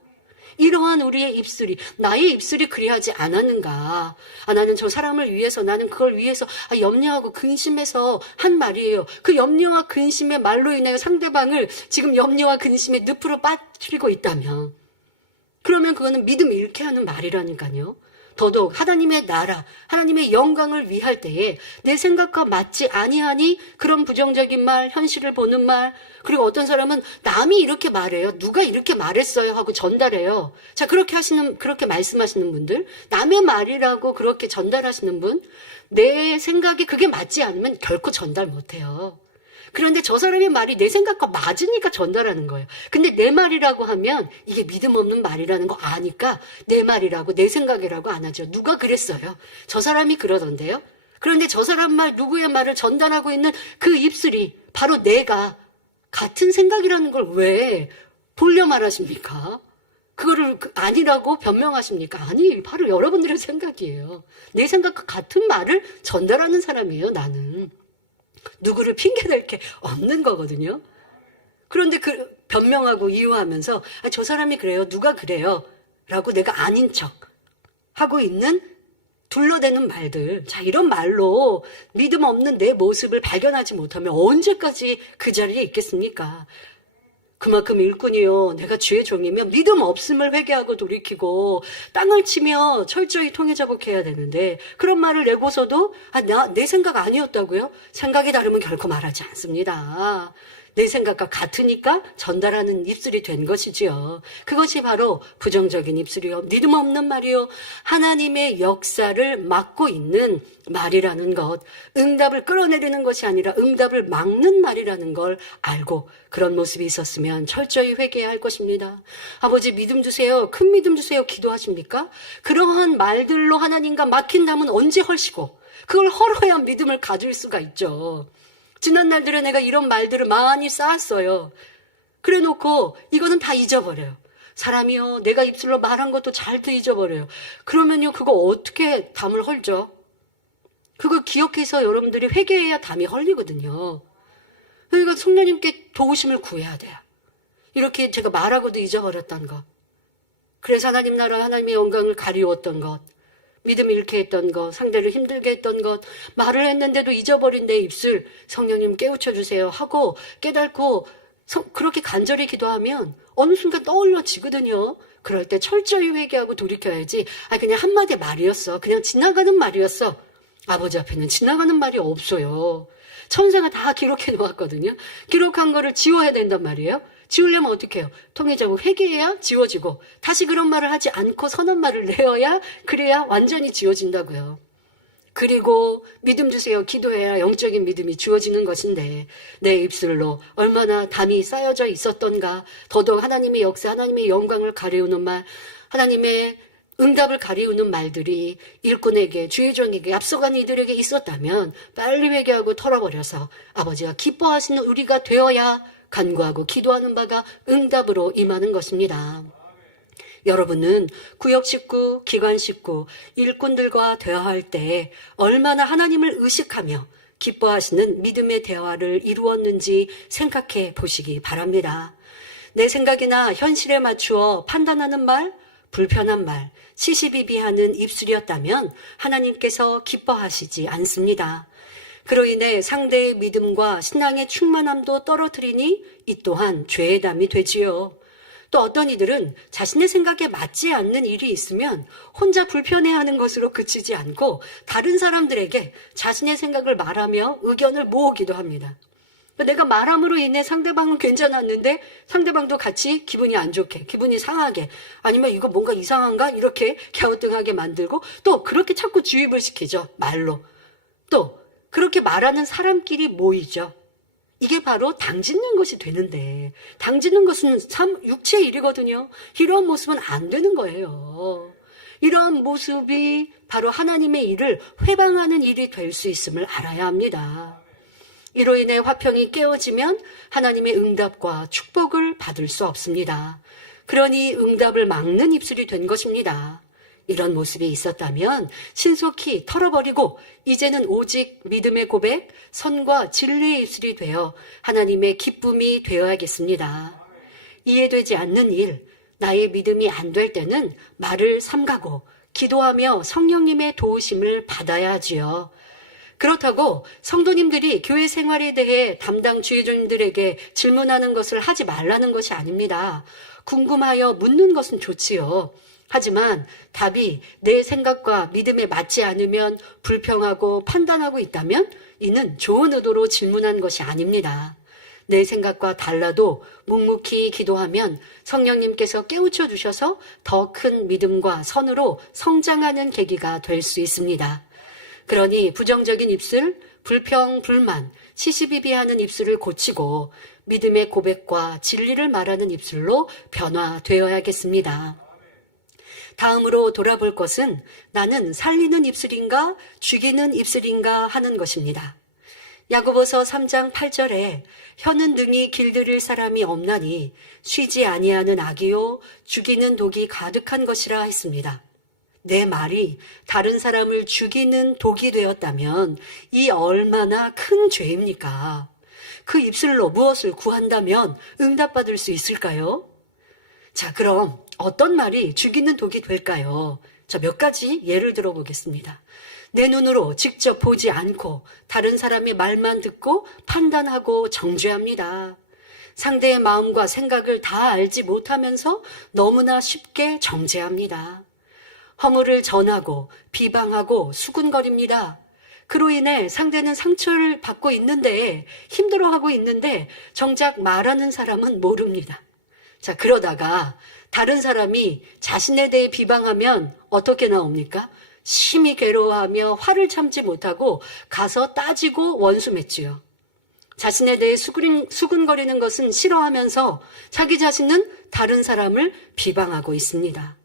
이러한 우리의 입술이, 나의 입술이 그리하지 않았는가? 나는 저 사람을 위해서, 나는 그걸 위해서 염려하고 근심해서 한 말이에요. 그 염려와 근심의 말로 인하여 상대방을 지금 염려와 근심의 늪으로 빠뜨리고 있다면 그러면 그거는 믿음 잃게 하는 말이라니까요. 더더욱 하나님의 나라, 하나님의 영광을 위할 때에 내 생각과 맞지 아니하니 그런 부정적인 말, 현실을 보는 말, 그리고 어떤 사람은 남이 이렇게 말해요. 누가 이렇게 말했어요 하고 전달해요. 자, 그렇게 말씀하시는 분들, 남의 말이라고 그렇게 전달하시는 분, 내 생각이 그게 맞지 않으면 결코 전달 못해요. 그런데 저 사람의 말이 내 생각과 맞으니까 전달하는 거예요. 근데 내 말이라고 하면 이게 믿음 없는 말이라는 거 아니까 내 말이라고, 내 생각이라고 안 하죠. 누가 그랬어요? 저 사람이 그러던데요. 그런데 저 사람 말, 누구의 말을 전달하고 있는 그 입술이 바로 내가 같은 생각이라는 걸 왜 돌려 말하십니까? 그거를 아니라고 변명하십니까? 아니, 바로 여러분들의 생각이에요. 내 생각과 같은 말을 전달하는 사람이에요, 나는. 누구를 핑계댈 게 없는 거거든요. 그런데 변명하고 이유하면서 저 사람이 그래요. 누가 그래요. 라고 내가 아닌 척 하고 있는 둘러대는 말들. 자, 이런 말로 믿음 없는 내 모습을 발견하지 못하면 언제까지 그 자리에 있겠습니까? 그만큼 일꾼이요. 내가 주의 종이면 믿음 없음을 회개하고 돌이키고 땅을 치며 철저히 통해 자복해야 되는데 그런 말을 내고서도 내 생각 아니었다고요? 생각이 다르면 결코 말하지 않습니다. 내 생각과 같으니까 전달하는 입술이 된 것이지요. 그것이 바로 부정적인 입술이요. 믿음 없는 말이요. 하나님의 역사를 막고 있는 말이라는 것. 응답을 끌어내리는 것이 아니라 응답을 막는 말이라는 걸 알고 그런 모습이 있었으면 철저히 회개해야 할 것입니다. 아버지 믿음 주세요. 큰 믿음 주세요. 기도하십니까? 그러한 말들로 하나님과 막힌다면 언제 헐시고 그걸 헐어야 믿음을 가질 수가 있죠. 지난 날들에 내가 이런 말들을 많이 쌓았어요. 그래 놓고 이거는 다 잊어버려요. 사람이요, 내가 입술로 말한 것도 잘도 잊어버려요. 그러면요, 그거 어떻게 담을 헐죠? 그거 기억해서 여러분들이 회개해야 담이 헐리거든요. 그러니까 성령님께 도우심을 구해야 돼요. 이렇게 제가 말하고도 잊어버렸던 것. 그래서 하나님 나라, 하나님의 영광을 가리웠던 것. 믿음 잃게 했던 것, 상대를 힘들게 했던 것, 말을 했는데도 잊어버린 내 입술, 성령님 깨우쳐 주세요 하고 깨닫고 그렇게 간절히 기도하면 어느 순간 떠올려지거든요. 그럴 때 철저히 회개하고 돌이켜야지. 그냥 한마디 말이었어. 그냥 지나가는 말이었어. 아버지 앞에는 지나가는 말이 없어요. 천사가 다 기록해 놓았거든요. 기록한 거를 지워야 된단 말이에요. 지우려면 어떻게 해요? 통해자고 회개해야 지워지고 다시 그런 말을 하지 않고 선한 말을 내어야 그래야 완전히 지워진다고요. 그리고 믿음 주세요. 기도해야 영적인 믿음이 주어지는 것인데 내 입술로 얼마나 담이 쌓여져 있었던가. 더더욱 하나님의 역사, 하나님의 영광을 가리우는 말, 하나님의 응답을 가리우는 말들이 일꾼에게, 주의 종에게, 앞서간 이들에게 있었다면 빨리 회개하고 털어버려서 아버지가 기뻐하시는 우리가 되어야 간구하고 기도하는 바가 응답으로 임하는 것입니다. 여러분은 구역 식구, 기관 식구, 일꾼들과 대화할 때 얼마나 하나님을 의식하며 기뻐하시는 믿음의 대화를 이루었는지 생각해 보시기 바랍니다. 내 생각이나 현실에 맞추어 판단하는 말, 불편한 말, 시시비비하는 입술이었다면 하나님께서 기뻐하시지 않습니다. 그로 인해 상대의 믿음과 신앙의 충만함도 떨어뜨리니 이 또한 죄의 담이 되지요. 또 어떤 이들은 자신의 생각에 맞지 않는 일이 있으면 혼자 불편해하는 것으로 그치지 않고 다른 사람들에게 자신의 생각을 말하며 의견을 모으기도 합니다. 내가 말함으로 인해 상대방은 괜찮았는데 상대방도 같이 기분이 안 좋게, 기분이 상하게, 아니면 이거 뭔가 이상한가? 이렇게 갸우뚱하게 만들고 또 그렇게 자꾸 주입을 시키죠. 말로. 또 그렇게 말하는 사람끼리 모이죠. 이게 바로 당짓는 것이 되는데 당짓는 것은 육체의 일이거든요. 이러한 모습은 안 되는 거예요. 이러한 모습이 바로 하나님의 일을 회방하는 일이 될 수 있음을 알아야 합니다. 이로 인해 화평이 깨어지면 하나님의 응답과 축복을 받을 수 없습니다. 그러니 응답을 막는 입술이 된 것입니다. 이런 모습이 있었다면 신속히 털어버리고 이제는 오직 믿음의 고백, 선과 진리의 입술이 되어 하나님의 기쁨이 되어야겠습니다. 이해되지 않는 일, 나의 믿음이 안 될 때는 말을 삼가고 기도하며 성령님의 도우심을 받아야 하지요. 그렇다고 성도님들이 교회 생활에 대해 담당 주의종님들에게 질문하는 것을 하지 말라는 것이 아닙니다. 궁금하여 묻는 것은 좋지요. 하지만 답이 내 생각과 믿음에 맞지 않으면 불평하고 판단하고 있다면 이는 좋은 의도로 질문한 것이 아닙니다. 내 생각과 달라도 묵묵히 기도하면 성령님께서 깨우쳐 주셔서 더 큰 믿음과 선으로 성장하는 계기가 될 수 있습니다. 그러니 부정적인 입술, 불평, 불만, 시시비비하는 입술을 고치고 믿음의 고백과 진리를 말하는 입술로 변화되어야겠습니다. 다음으로 돌아볼 것은 나는 살리는 입술인가 죽이는 입술인가 하는 것입니다. 야고보서 3장 8절에 혀는 능히 길들일 사람이 없나니 쉬지 아니하는 악이요 죽이는 독이 가득한 것이라 했습니다. 내 말이 다른 사람을 죽이는 독이 되었다면 이 얼마나 큰 죄입니까? 그 입술로 무엇을 구한다면 응답받을 수 있을까요? 자, 그럼 어떤 말이 죽이는 독이 될까요? 자, 몇 가지 예를 들어보겠습니다. 내 눈으로 직접 보지 않고 다른 사람의 말만 듣고 판단하고 정죄합니다. 상대의 마음과 생각을 다 알지 못하면서 너무나 쉽게 정죄합니다. 허물을 전하고 비방하고 수군거립니다. 그로 인해 상대는 상처를 받고 있는데 힘들어하고 있는데 정작 말하는 사람은 모릅니다. 자, 그러다가 다른 사람이 자신에 대해 비방하면 어떻게 나옵니까? 심히 괴로워하며 화를 참지 못하고 가서 따지고 원수 맺지요. 자신에 대해 수군거리는 것은 싫어하면서 자기 자신은 다른 사람을 비방하고 있습니다.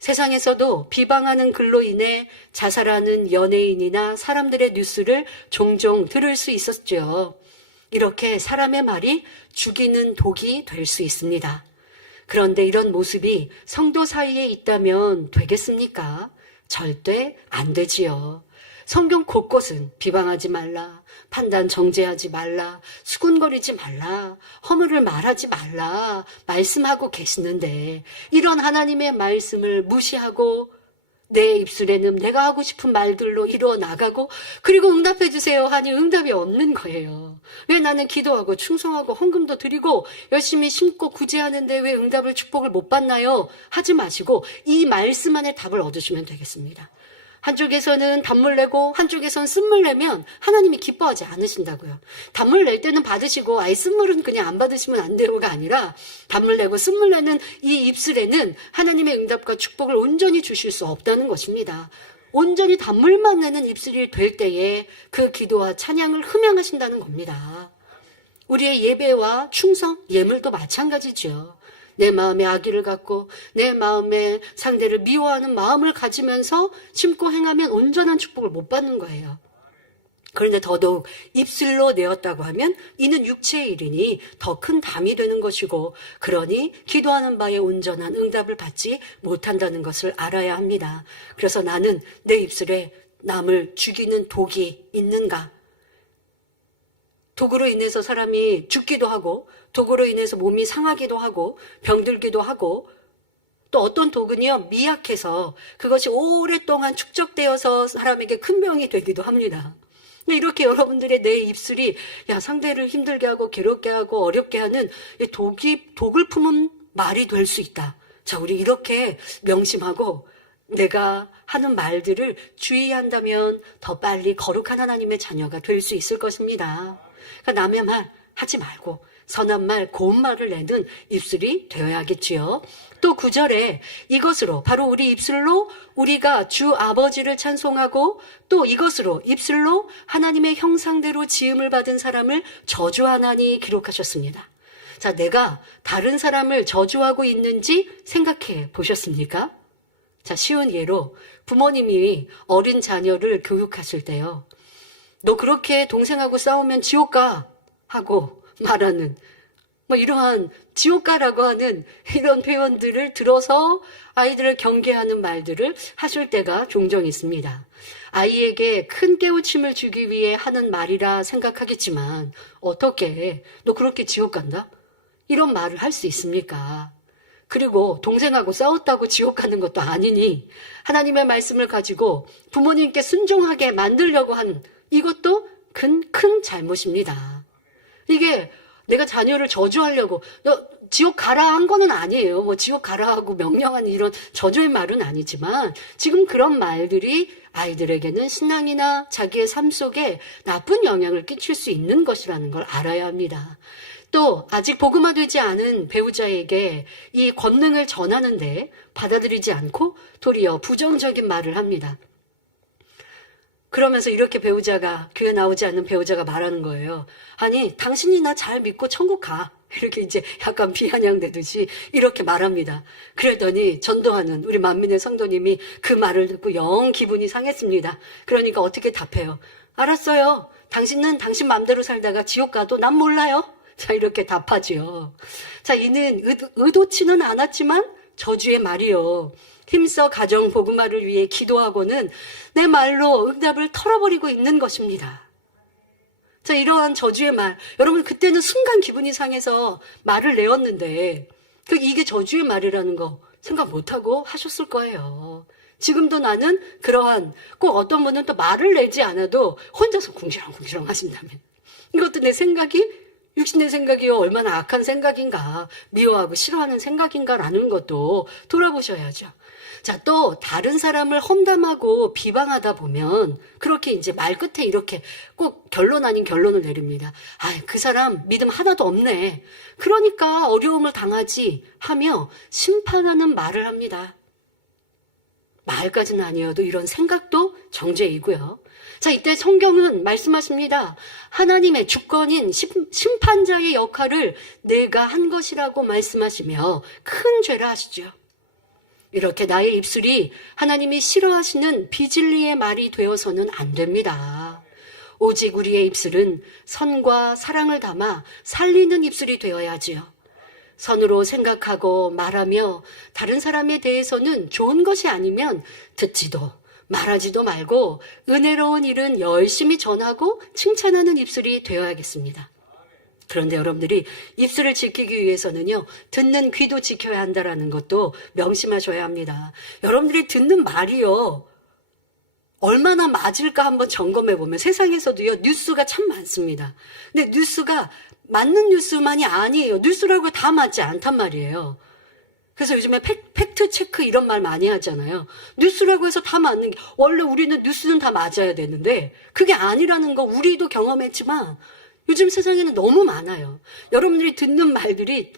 세상에서도 비방하는 글로 인해 자살하는 연예인이나 사람들의 뉴스를 종종 들을 수 있었죠. 이렇게 사람의 말이 죽이는 독이 될 수 있습니다. 그런데 이런 모습이 성도 사이에 있다면 되겠습니까? 절대 안 되지요. 성경 곳곳은 비방하지 말라, 판단 정죄하지 말라, 수군거리지 말라, 허물을 말하지 말라 말씀하고 계시는데 이런 하나님의 말씀을 무시하고 내 입술에는 내가 하고 싶은 말들로 이루어 나가고 그리고 응답해 주세요 하니 응답이 없는 거예요. 왜 나는 기도하고 충성하고 헌금도 드리고 열심히 심고 구제하는데 왜 응답을 축복을 못 받나요? 하지 마시고 이 말씀 안에 답을 얻으시면 되겠습니다. 한쪽에서는 단물 내고 한쪽에서는 쓴물 내면 하나님이 기뻐하지 않으신다고요. 단물 낼 때는 받으시고 아예 쓴물은 그냥 안 받으시면 안 되고가 아니라 단물 내고 쓴물 내는 이 입술에는 하나님의 응답과 축복을 온전히 주실 수 없다는 것입니다. 온전히 단물만 내는 입술이 될 때에 그 기도와 찬양을 흠양하신다는 겁니다. 우리의 예배와 충성, 예물도 마찬가지죠. 내 마음에 악의를 갖고 내 마음에 상대를 미워하는 마음을 가지면서 심고 행하면 온전한 축복을 못 받는 거예요. 그런데 더더욱 입술로 내었다고 하면 이는 육체의 일이니 더 큰 담이 되는 것이고, 그러니 기도하는 바에 온전한 응답을 받지 못한다는 것을 알아야 합니다. 그래서 나는 내 입술에 남을 죽이는 독이 있는가? 독으로 인해서 사람이 죽기도 하고, 독으로 인해서 몸이 상하기도 하고, 병들기도 하고, 또 어떤 독은요, 미약해서 그것이 오랫동안 축적되어서 사람에게 큰 병이 되기도 합니다. 이렇게 여러분들의 내 입술이 상대를 힘들게 하고 괴롭게 하고 어렵게 하는 독을 품은 말이 될 수 있다. 자, 우리 이렇게 명심하고 내가 하는 말들을 주의한다면 더 빨리 거룩한 하나님의 자녀가 될 수 있을 것입니다. 그러니까 남의 말 하지 말고 선한 말, 고운 말을 내는 입술이 되어야겠지요. 또 9절에 이것으로, 바로 우리 입술로 우리가 주 아버지를 찬송하고, 또 이것으로 입술로 하나님의 형상대로 지음을 받은 사람을 저주하나니 기록하셨습니다. 자, 내가 다른 사람을 저주하고 있는지 생각해 보셨습니까? 자, 쉬운 예로 부모님이 어린 자녀를 교육하실 때요, 너 그렇게 동생하고 싸우면 지옥 가 하고 말하는 이러한 지옥 가라고 하는 이런 표현들을 들어서 아이들을 경계하는 말들을 하실 때가 종종 있습니다. 아이에게 큰 깨우침을 주기 위해 하는 말이라 생각하겠지만 어떻게 너 그렇게 지옥 간다? 이런 말을 할 수 있습니까? 그리고 동생하고 싸웠다고 지옥 가는 것도 아니니 하나님의 말씀을 가지고 부모님께 순종하게 만들려고 한 이것도 큰 잘못입니다. 이게 내가 자녀를 저주하려고 너 지옥 가라 한 거는 아니에요. 지옥 가라 하고 명령하는 이런 저주의 말은 아니지만 지금 그런 말들이 아이들에게는 신앙이나 자기의 삶 속에 나쁜 영향을 끼칠 수 있는 것이라는 걸 알아야 합니다. 또 아직 복음화되지 않은 배우자에게 이 권능을 전하는데 받아들이지 않고 도리어 부정적인 말을 합니다. 그러면서 이렇게 배우자가, 교회 나오지 않는 배우자가 말하는 거예요. 아니, 당신이 나 잘 믿고 천국 가. 이렇게 이제 약간 비아냥대듯이 이렇게 말합니다. 그랬더니 전도하는 우리 만민의 성도님이 그 말을 듣고 영 기분이 상했습니다. 그러니까 어떻게 답해요? 알았어요. 당신은 당신 마음대로 살다가 지옥 가도 난 몰라요. 자, 이렇게 답하지요. 자, 이는 의도치는 않았지만 저주의 말이요. 힘써 가정 복음화를 위해 기도하고는 내 말로 응답을 털어버리고 있는 것입니다. 자, 이러한 저주의 말, 여러분 그때는 순간 기분이 상해서 말을 내었는데 이게 저주의 말이라는 거 생각 못하고 하셨을 거예요. 지금도 나는 그러한, 꼭 어떤 분은 또 말을 내지 않아도 혼자서 궁시렁궁시렁 하신다면 이것도 내 생각이, 육신의 생각이요 얼마나 악한 생각인가, 미워하고 싫어하는 생각인가라는 것도 돌아보셔야죠. 자, 또 다른 사람을 험담하고 비방하다 보면 그렇게 이제 말 끝에 이렇게 꼭 결론 아닌 결론을 내립니다. 그 사람 믿음 하나도 없네. 그러니까 어려움을 당하지 하며 심판하는 말을 합니다. 말까지는 아니어도 이런 생각도 정죄이고요. 자, 이때 성경은 말씀하십니다. 하나님의 주권인 심판자의 역할을 내가 한 것이라고 말씀하시며 큰 죄라 하시죠. 이렇게 나의 입술이 하나님이 싫어하시는 비진리의 말이 되어서는 안 됩니다. 오직 우리의 입술은 선과 사랑을 담아 살리는 입술이 되어야지요. 선으로 생각하고 말하며 다른 사람에 대해서는 좋은 것이 아니면 듣지도 말하지도 말고 은혜로운 일은 열심히 전하고 칭찬하는 입술이 되어야겠습니다. 그런데 여러분들이 입술을 지키기 위해서는요, 듣는 귀도 지켜야 한다는 것도 명심하셔야 합니다. 여러분들이 듣는 말이요, 얼마나 맞을까 한번 점검해 보면 세상에서도요, 뉴스가 참 많습니다. 근데 뉴스가 맞는 뉴스만이 아니에요. 뉴스라고 다 맞지 않단 말이에요. 그래서 요즘에 팩트 체크 이런 말 많이 하잖아요. 뉴스라고 해서 다 맞는 게, 원래 우리는 뉴스는 다 맞아야 되는데 그게 아니라는 거 우리도 경험했지만 요즘 세상에는 너무 많아요. 여러분들이 듣는 말들이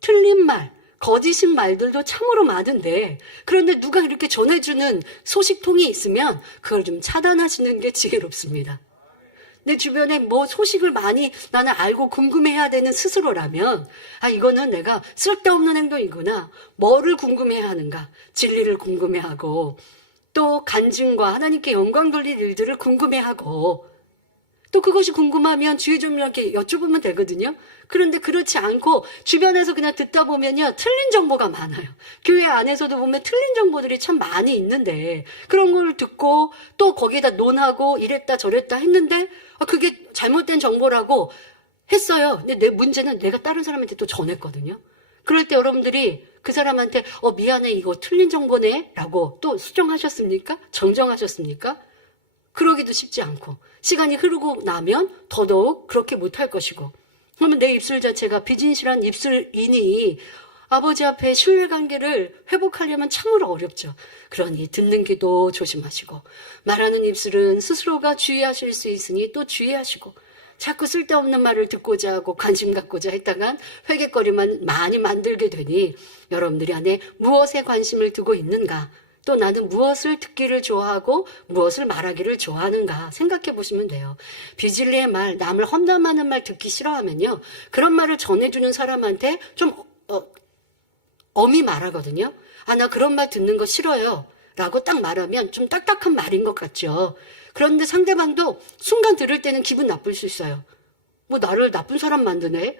틀린 말, 거짓인 말들도 참으로 많은데, 그런데 누가 이렇게 전해주는 소식통이 있으면 그걸 좀 차단하시는 게 지혜롭습니다. 내 주변에 뭐 소식을 많이 나는 알고 궁금해해야 되는 스스로라면, 이거는 내가 쓸데없는 행동이구나. 뭐를 궁금해야 하는가? 진리를 궁금해하고, 또 간증과 하나님께 영광 돌릴 일들을 궁금해하고, 또 그것이 궁금하면 주의 좀 이렇게 여쭤보면 되거든요. 그런데 그렇지 않고 주변에서 그냥 듣다 보면요, 틀린 정보가 많아요. 교회 안에서도 보면 틀린 정보들이 참 많이 있는데, 그런 걸 듣고 또 거기에다 논하고 이랬다 저랬다 했는데, 그게 잘못된 정보라고 했어요. 근데 내 문제는 내가 다른 사람한테 또 전했거든요. 그럴 때 여러분들이 그 사람한테 미안해, 이거 틀린 정보네 라고 또 수정하셨습니까? 정정하셨습니까? 그러기도 쉽지 않고, 시간이 흐르고 나면 더더욱 그렇게 못할 것이고, 그러면 내 입술 자체가 비진실한 입술이니 아버지 앞에 신뢰관계를 회복하려면 참으로 어렵죠. 그러니 듣는 기도 조심하시고, 말하는 입술은 스스로가 주의하실 수 있으니 또 주의하시고, 자꾸 쓸데없는 말을 듣고자 하고 관심 갖고자 했다간 회개거리만 많이 만들게 되니, 여러분들이 안에 무엇에 관심을 두고 있는가, 또 나는 무엇을 듣기를 좋아하고 무엇을 말하기를 좋아하는가 생각해 보시면 돼요. 비진리의 말, 남을 험담하는 말 듣기 싫어하면요, 그런 말을 전해주는 사람한테 좀 엄히 말하거든요. 나 그런 말 듣는 거 싫어요 라고 딱 말하면 좀 딱딱한 말인 것 같죠. 그런데 상대방도 순간 들을 때는 기분 나쁠 수 있어요. 나를 나쁜 사람 만드네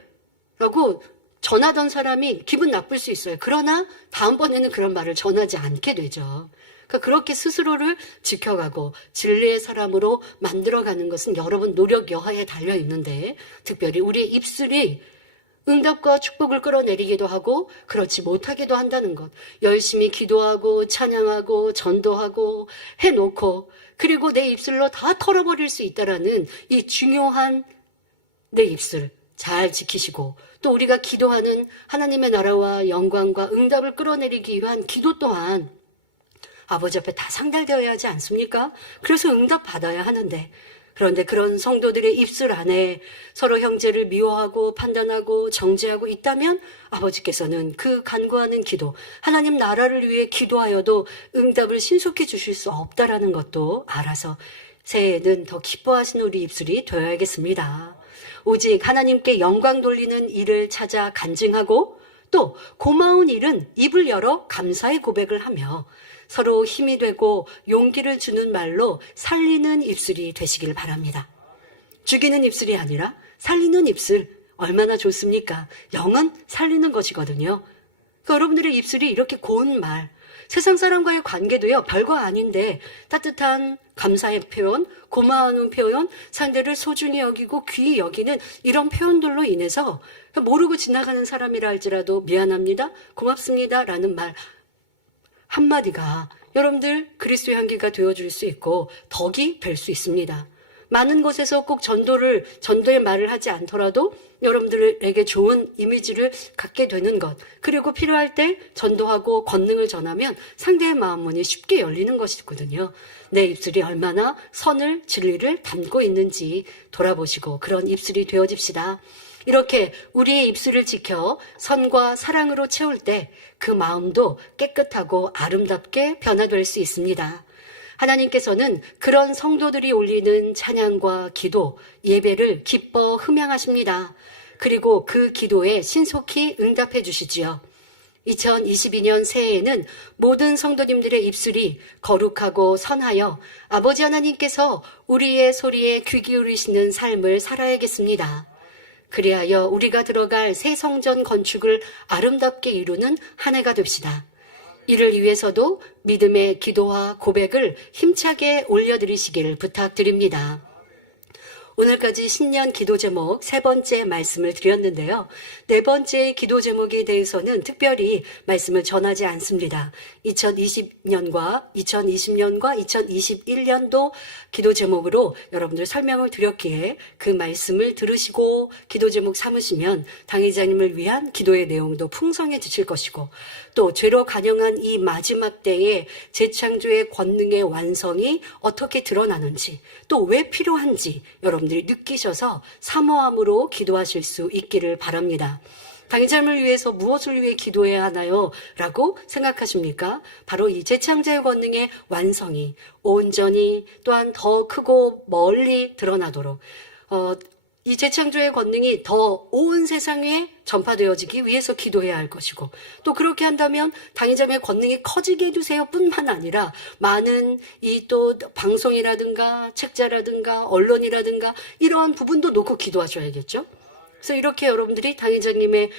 라고 전하던 사람이 기분 나쁠 수 있어요. 그러나 다음번에는 그런 말을 전하지 않게 되죠. 그러니까 그렇게 스스로를 지켜가고 진리의 사람으로 만들어가는 것은 여러분 노력 여하에 달려 있는데, 특별히 우리의 입술이 응답과 축복을 끌어내리기도 하고 그렇지 못하기도 한다는 것. 열심히 기도하고 찬양하고 전도하고 해놓고, 그리고 내 입술로 다 털어버릴 수 있다라는 이 중요한 내 입술 잘 지키시고, 또 우리가 기도하는 하나님의 나라와 영광과 응답을 끌어내리기 위한 기도 또한 아버지 앞에 다 상달되어야 하지 않습니까? 그래서 응답 받아야 하는데, 그런데 그런 성도들의 입술 안에 서로 형제를 미워하고 판단하고 정죄하고 있다면 아버지께서는 그 간구하는 기도, 하나님 나라를 위해 기도하여도 응답을 신속히 주실 수 없다라는 것도 알아서 새해에는 더 기뻐하시는 우리 입술이 되어야겠습니다. 오직 하나님께 영광 돌리는 일을 찾아 간증하고, 또 고마운 일은 입을 열어 감사의 고백을 하며 서로 힘이 되고 용기를 주는 말로 살리는 입술이 되시길 바랍니다. 죽이는 입술이 아니라 살리는 입술, 얼마나 좋습니까? 영은 살리는 것이거든요. 그러니까 여러분들의 입술이 이렇게 고운 말, 세상 사람과의 관계도요, 별거 아닌데 따뜻한 감사의 표현, 고마워하는 표현, 상대를 소중히 여기고 귀히 여기는 이런 표현들로 인해서 모르고 지나가는 사람이라 할지라도 미안합니다, 고맙습니다 라는 말 한마디가 여러분들 그리스도의 향기가 되어줄 수 있고 덕이 될 수 있습니다. 많은 곳에서 꼭 전도의 말을 하지 않더라도 여러분들에게 좋은 이미지를 갖게 되는 것, 그리고 필요할 때 전도하고 권능을 전하면 상대의 마음문이 쉽게 열리는 것이거든요. 내 입술이 얼마나 선을, 진리를 담고 있는지 돌아보시고 그런 입술이 되어집시다. 이렇게 우리의 입술을 지켜 선과 사랑으로 채울 때 그 마음도 깨끗하고 아름답게 변화될 수 있습니다. 하나님께서는 그런 성도들이 올리는 찬양과 기도, 예배를 기뻐 흠양하십니다. 그리고 그 기도에 신속히 응답해 주시지요. 2022년 새해에는 모든 성도님들의 입술이 거룩하고 선하여 아버지 하나님께서 우리의 소리에 귀 기울이시는 삶을 살아야겠습니다. 그리하여 우리가 들어갈 새 성전 건축을 아름답게 이루는 한 해가 됩시다. 이를 위해서도 믿음의 기도와 고백을 힘차게 올려드리시길 부탁드립니다. 오늘까지 신년 기도 제목 3번째 말씀을 드렸는데요. 4번째 기도 제목에 대해서는 특별히 말씀을 전하지 않습니다. 2020년과 2021년도 기도 제목으로 여러분들 설명을 드렸기에 그 말씀을 들으시고 기도 제목 삼으시면 당회자님을 위한 기도의 내용도 풍성해지실 것이고, 또 죄로 간영한 이 마지막 때에 재창조의 권능의 완성이 어떻게 드러나는지, 또 왜 필요한지 여러분들이 느끼셔서 사모함으로 기도하실 수 있기를 바랍니다. 당의 삶을 위해서 무엇을 위해 기도해야 하나요? 라고 생각하십니까? 바로 이 재창조의 권능의 완성이 온전히 또한 더 크고 멀리 드러나도록 이 재창조의 권능이 더 온 세상에 전파되어지기 위해서 기도해야 할 것이고, 또 그렇게 한다면 당의자매의 권능이 커지게 해주세요 뿐만 아니라 많은 이 또 방송이라든가 책자라든가 언론이라든가 이러한 부분도 놓고 기도하셔야겠죠. 그래서 이렇게 여러분들이 당의자님의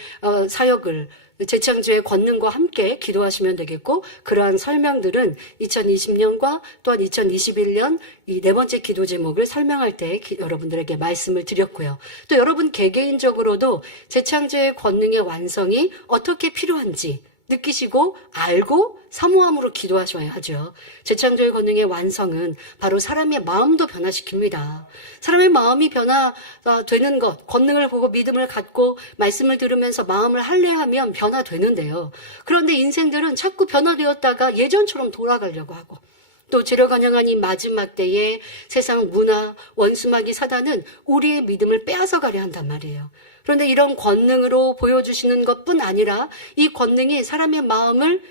사역을 재창조의 권능과 함께 기도하시면 되겠고, 그러한 설명들은 2020년과 또한 2021년 이 네 번째 기도 제목을 설명할 때 여러분들에게 말씀을 드렸고요. 또 여러분 개개인적으로도 재창조의 권능의 완성이 어떻게 필요한지 느끼시고 알고 사모함으로 기도하셔야 하죠. 재창조의 권능의 완성은 바로 사람의 마음도 변화시킵니다. 사람의 마음이 변화되는 것, 권능을 보고 믿음을 갖고 말씀을 들으면서 마음을 할례하면 변화되는데요. 그런데 인생들은 자꾸 변화되었다가 예전처럼 돌아가려고 하고, 또 죄를 겨냥한 이 마지막 때에 세상 문화, 원수마귀 사단은 우리의 믿음을 빼앗아가려 한단 말이에요. 그런데 이런 권능으로 보여주시는 것뿐 아니라 이 권능이 사람의 마음을,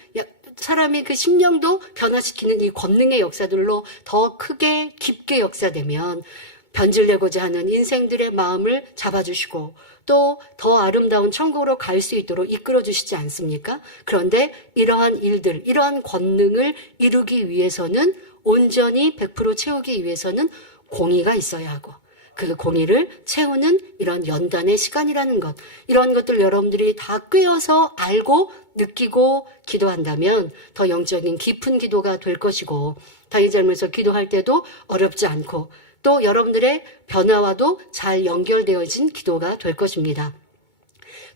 사람의 그 심령도 변화시키는 이 권능의 역사들로 더 크게 깊게 역사되면 변질되고자 하는 인생들의 마음을 잡아주시고 또 더 아름다운 천국으로 갈 수 있도록 이끌어 주시지 않습니까? 그런데 이러한 일들, 이러한 권능을 이루기 위해서는 온전히 100% 채우기 위해서는 공의가 있어야 하고, 그 공의를 채우는 이런 연단의 시간이라는 것, 이런 것들 여러분들이 다 꿰어서 알고 느끼고 기도한다면 더 영적인 깊은 기도가 될 것이고, 당의자면서 기도할 때도 어렵지 않고 또 여러분들의 변화와도 잘 연결되어진 기도가 될 것입니다.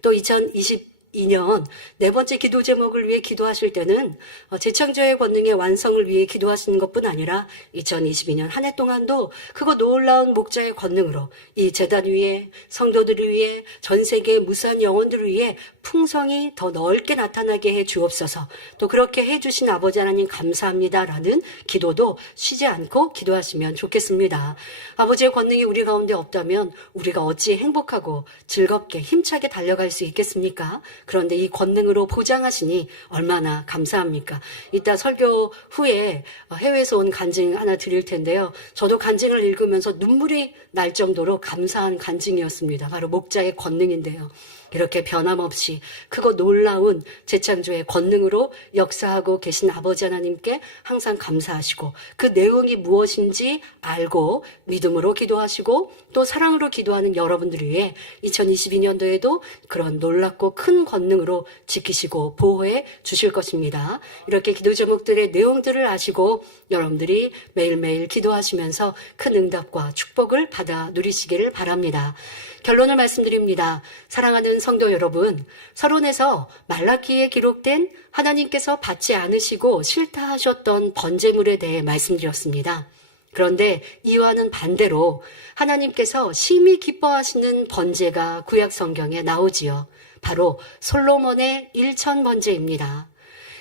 또 2022년 네 번째 기도 제목을 위해 기도하실 때는 재창조의 권능의 완성을 위해 기도하시는 것뿐 아니라 2022년 한 해 동안도 그거 놀라운 목자의 권능으로 이 제단 위에 성도들을 위해 전 세계의 무수한 영혼들을 위해 풍성이 더 넓게 나타나게 해 주옵소서. 또 그렇게 해 주신 아버지 하나님 감사합니다라는 기도도 쉬지 않고 기도하시면 좋겠습니다. 아버지의 권능이 우리 가운데 없다면 우리가 어찌 행복하고 즐겁게 힘차게 달려갈 수 있겠습니까? 그런데 이 권능으로 보장하시니 얼마나 감사합니까? 이따 설교 후에 해외에서 온 간증 하나 드릴 텐데요. 저도 간증을 읽으면서 눈물이 날 정도로 감사한 간증이었습니다. 바로 목자의 권능인데요. 이렇게 변함없이 크고 놀라운 재창조의 권능으로 역사하고 계신 아버지 하나님께 항상 감사하시고, 그 내용이 무엇인지 알고 믿음으로 기도하시고 또 사랑으로 기도하는 여러분들을 위해 2022년도에도 그런 놀랍고 큰 권능으로 지키시고 보호해 주실 것입니다. 이렇게 기도 제목들의 내용들을 아시고 여러분들이 매일매일 기도하시면서 큰 응답과 축복을 받아 누리시기를 바랍니다. 결론을 말씀드립니다. 사랑하는 성도 여러분, 서론에서 말라기에 기록된 하나님께서 받지 않으시고 싫다 하셨던 번제물에 대해 말씀드렸습니다. 그런데 이와는 반대로 하나님께서 심히 기뻐하시는 번제가 구약 성경에 나오지요. 바로 솔로몬의 일천번제입니다.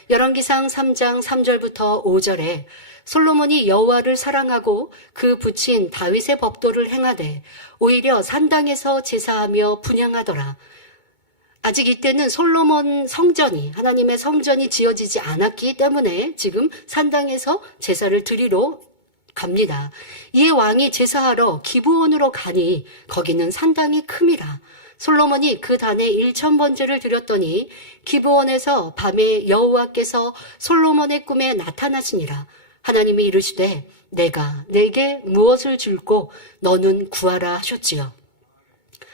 열왕기상 3장 3절부터 5절에 솔로몬이 여호와를 사랑하고 그 부친 다윗의 법도를 행하되 오히려 산당에서 제사하며 분향하더라. 아직 이때는 솔로몬 성전이, 하나님의 성전이 지어지지 않았기 때문에 지금 산당에서 제사를 드리러 갑니다. 이에 왕이 제사하러 기브온으로 가니 거기는 산당이 큼이라. 솔로몬이 그 단에 1000번제를 드렸더니 기브온에서 밤에 여호와께서 솔로몬의 꿈에 나타나시니라. 하나님이 이르시되 내가 내게 무엇을 줄고 너는 구하라 하셨지요.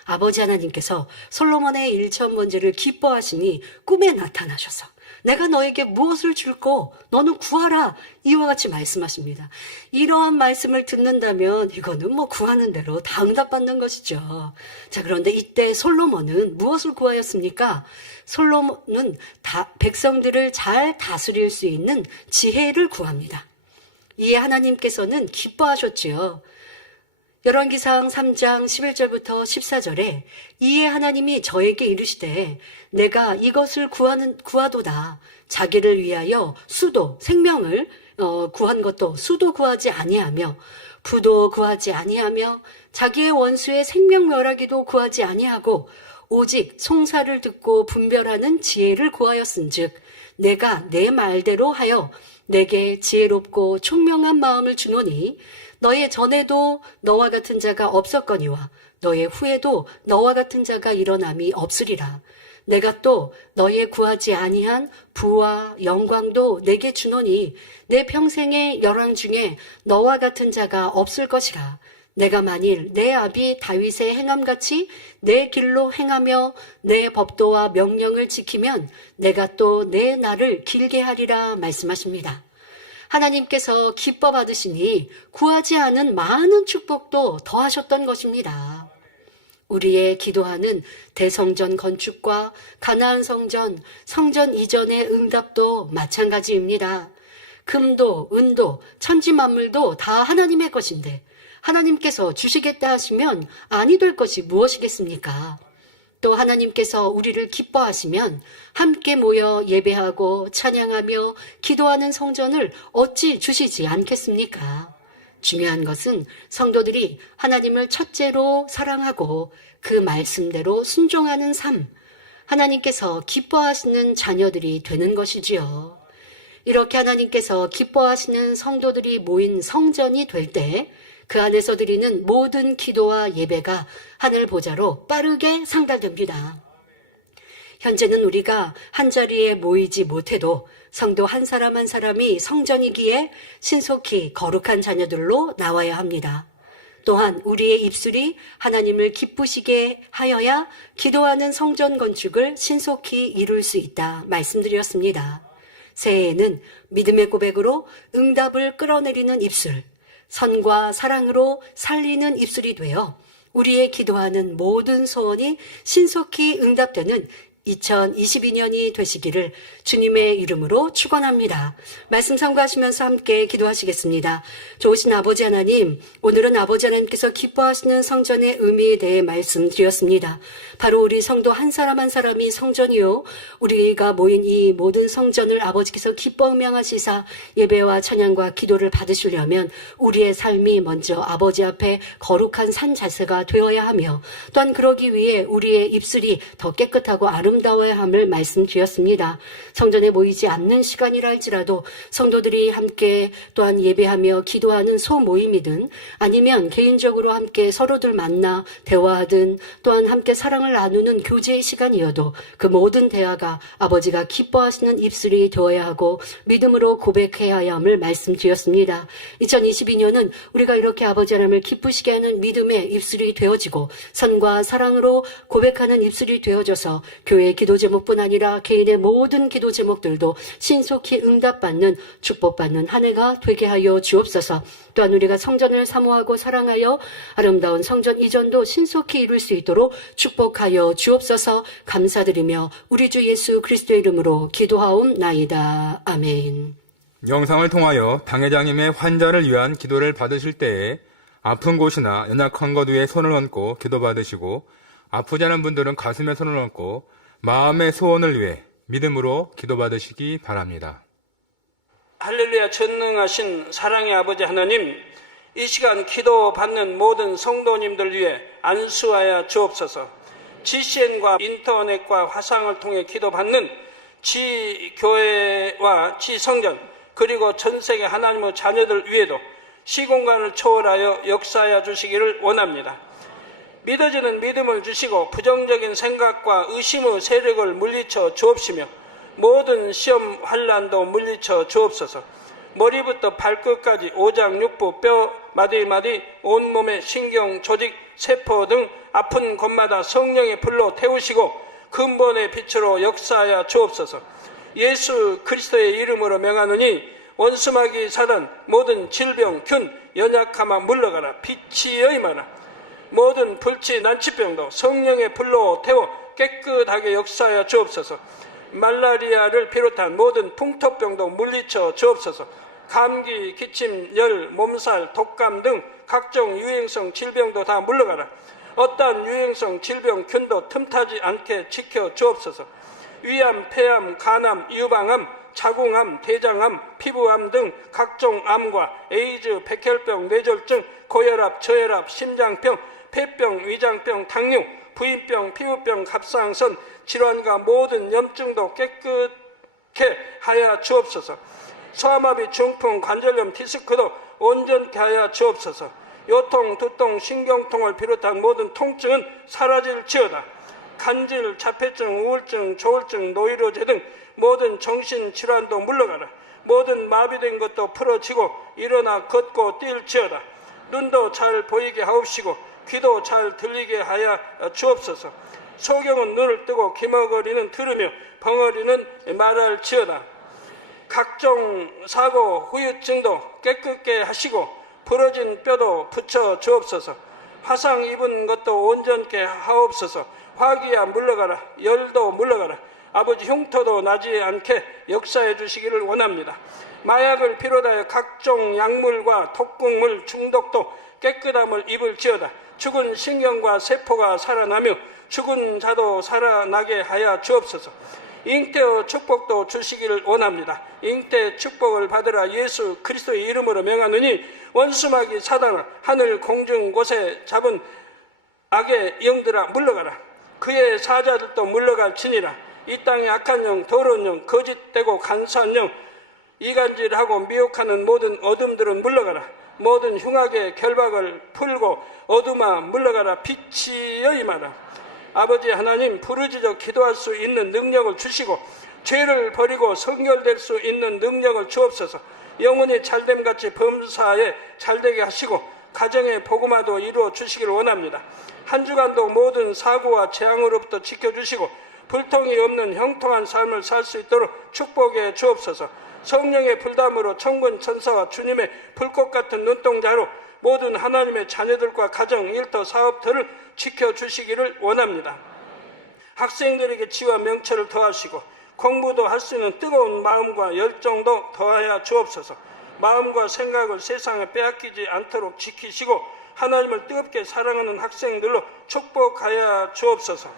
아버지 하나님께서 솔로몬의 1000번제를 기뻐하시니 꿈에 나타나셔서 내가 너에게 무엇을 줄고 너는 구하라, 이와 같이 말씀하십니다. 이러한 말씀을 듣는다면 이거는 뭐 구하는 대로 다 응답받는 것이죠. 자, 그런데 이때 솔로몬은 무엇을 구하였습니까? 솔로몬은 백성들을 잘 다스릴 수 있는 지혜를 구합니다. 이에 하나님께서는 기뻐하셨지요. 열왕기상 3장 11절부터 14절에 이에 하나님이 저에게 이르시되 내가 이것을 구하도다. 자기를 위하여 수도, 생명을 구한 것도 수도 구하지 아니하며 부도 구하지 아니하며 자기의 원수의 생명 멸하기도 구하지 아니하고 오직 송사를 듣고 분별하는 지혜를 구하였은즉 내가 내 말대로 하여 내게 지혜롭고 총명한 마음을 주노니 너의 전에도 너와 같은 자가 없었거니와 너의 후에도 너와 같은 자가 일어남이 없으리라. 내가 또 너의 구하지 아니한 부와 영광도 내게 주노니 내 평생의 열왕 중에 너와 같은 자가 없을 것이라. 내가 만일 내 아비 다윗의 행함같이 내 길로 행하며 내 법도와 명령을 지키면 내가 또 내 날을 길게 하리라 말씀하십니다. 하나님께서 기뻐 받으시니 구하지 않은 많은 축복도 더하셨던 것입니다. 우리의 기도하는 대성전 건축과 가나안 성전, 성전 이전의 응답도 마찬가지입니다. 금도 은도 천지 만물도 다 하나님의 것인데 하나님께서 주시겠다 하시면 아니 될 것이 무엇이겠습니까? 또 하나님께서 우리를 기뻐하시면 함께 모여 예배하고 찬양하며 기도하는 성전을 어찌 주시지 않겠습니까? 중요한 것은 성도들이 하나님을 첫째로 사랑하고 그 말씀대로 순종하는 삶, 하나님께서 기뻐하시는 자녀들이 되는 것이지요. 이렇게 하나님께서 기뻐하시는 성도들이 모인 성전이 될 때 그 안에서 드리는 모든 기도와 예배가 하늘 보좌로 빠르게 상달됩니다. 현재는 우리가 한자리에 모이지 못해도 성도 한 사람 한 사람이 성전이기에 신속히 거룩한 자녀들로 나와야 합니다. 또한 우리의 입술이 하나님을 기쁘시게 하여야 기도하는 성전 건축을 신속히 이룰 수 있다 말씀드렸습니다. 새해에는 믿음의 고백으로 응답을 끌어내리는 입술, 선과 사랑으로 살리는 입술이 되어 우리의 기도하는 모든 소원이 신속히 응답되는 2022년이 되시기를 주님의 이름으로 축원합니다. 말씀 참고하시면서 함께 기도하시겠습니다. 좋으신 아버지 하나님, 오늘은 아버지 하나님께서 기뻐하시는 성전의 의미에 대해 말씀드렸습니다. 바로 우리 성도 한 사람 한 사람이 성전이요, 우리가 모인 이 모든 성전을 아버지께서 기뻐 음양하시사 예배와 찬양과 기도를 받으시려면 우리의 삶이 먼저 아버지 앞에 거룩한 산 자세가 되어야 하며, 또한 그러기 위해 우리의 입술이 더 깨끗하고 아름다워야 함을 말씀드렸습니다. 성전에 모이지 않는 시간이라 할지라도 성도들이 함께 또한 예배하며 기도하는 소모임이든 아니면 개인적으로 함께 서로들 만나 대화하든 또한 함께 사랑을 나누는 교제의 시간이어도 그 모든 대화가 아버지가 기뻐하시는 입술이 되어야 하고 믿음으로 고백해야 함을 말씀드렸습니다. 2022년은 우리가 이렇게 아버지 하나님을 기쁘시게 하는 믿음의 입술이 되어지고 선과 사랑으로 고백하는 입술이 되어져서 교회의 기도 제목뿐 아니라 개인의 모든 기도 제목들도 신속히 응답받는 축복받는 한 해가 되게 하여 주옵소서. 또한 우리가 성전을 사모하고 사랑하여 아름다운 성전 이전도 신속히 이룰 수 있도록 축복하여 주옵소서. 감사드리며 우리 주 예수 그리스도의 이름으로 기도하옵나이다. 아멘. 영상을 통하여 당회장님의 환자를 위한 기도를 받으실 때에 아픈 곳이나 연약한 것 위에 손을 얹고 기도받으시고 아프지 않은 분들은 가슴에 손을 얹고 마음의 소원을 위해 믿음으로 기도받으시기 바랍니다. 할렐루야. 전능하신 사랑의 아버지 하나님, 이 시간 기도받는 모든 성도님들 위해 안수하여 주옵소서. GCN과 인터넷과 화상을 통해 기도받는 지교회와 지성전 그리고 전세계 하나님의 자녀들 위에도 시공간을 초월하여 역사하여 주시기를 원합니다. 믿어지는 믿음을 주시고 부정적인 생각과 의심의 세력을 물리쳐 주옵시며 모든 시험 환난도 물리쳐 주옵소서. 머리부터 발끝까지 오장육부 뼈 마디마디 온몸의 신경 조직 세포 등 아픈 곳마다 성령의 불로 태우시고 근본의 빛으로 역사하여 주옵소서. 예수 그리스도의 이름으로 명하노니 원수마귀 사단 모든 질병 균 연약함아 물러가라. 빛이여 임하라. 모든 불치 난치병도 성령의 불로 태워 깨끗하게 역사하여 주옵소서. 말라리아를 비롯한 모든 풍토병도 물리쳐 주옵소서. 감기, 기침, 열, 몸살, 독감 등 각종 유행성 질병도 다 물러가라. 어떠한 유행성 질병 균도 틈타지 않게 지켜 주옵소서. 위암, 폐암, 간암, 유방암, 자궁암, 대장암, 피부암 등 각종 암과 에이즈, 백혈병, 뇌졸중, 고혈압, 저혈압, 심장병, 폐병, 위장병, 당뇨 부인병, 피부병, 갑상선 질환과 모든 염증도 깨끗게 하여 주옵소서. 소아마비, 중풍, 관절염, 디스크도 온전케 하여 주옵소서. 요통, 두통, 신경통을 비롯한 모든 통증은 사라질지어다. 간질, 자폐증, 우울증, 조울증, 노이로제 등 모든 정신질환도 물러가라. 모든 마비된 것도 풀어지고 일어나 걷고 뛸지어다. 눈도 잘 보이게 하옵시고 귀도 잘 들리게 하여 주옵소서. 소경은 눈을 뜨고 기머거리는 들으며 벙어리는 말할지어다. 각종 사고, 후유증도 깨끗게 하시고 부러진 뼈도 붙여 주옵소서. 화상 입은 것도 온전케 하옵소서. 화기야 물러가라. 열도 물러가라. 아버지 흉터도 나지 않게 역사해 주시기를 원합니다. 마약을 비롯하여 각종 약물과 독극물 중독도 깨끗함을 입을지어다. 죽은 신경과 세포가 살아나며 죽은 자도 살아나게 하여 주옵소서. 잉태의 축복도 주시기를 원합니다. 잉태 축복을 받으라. 예수 그리스도의 이름으로 명하느니 원수마귀 사단아, 하늘 공중 곳에 잡은 악의 영들아 물러가라. 그의 사자들도 물러갈지니라. 이 땅의 악한 영, 더러운 영, 거짓되고 간사한 영, 이간질하고 미혹하는 모든 어둠들은 물러가라. 모든 흉악의 결박을 풀고 어둠아 물러가라. 빛이여 임하라. 아버지 하나님, 부르짖어 기도할 수 있는 능력을 주시고 죄를 버리고 성결될 수 있는 능력을 주옵소서. 영혼이 잘됨같이 범사에 잘되게 하시고 가정의 복음화도 이루어 주시기를 원합니다. 한 주간도 모든 사고와 재앙으로부터 지켜주시고 불통이 없는 형통한 삶을 살 수 있도록 축복해 주옵소서. 성령의 불담으로 천군 천사와 주님의 불꽃 같은 눈동자로 모든 하나님의 자녀들과 가정, 일터, 사업들을 지켜주시기를 원합니다. 학생들에게 지와 명철을 더하시고 공부도 할 수 있는 뜨거운 마음과 열정도 더하여 주옵소서. 마음과 생각을 세상에 빼앗기지 않도록 지키시고 하나님을 뜨겁게 사랑하는 학생들로 축복하여 주옵소서.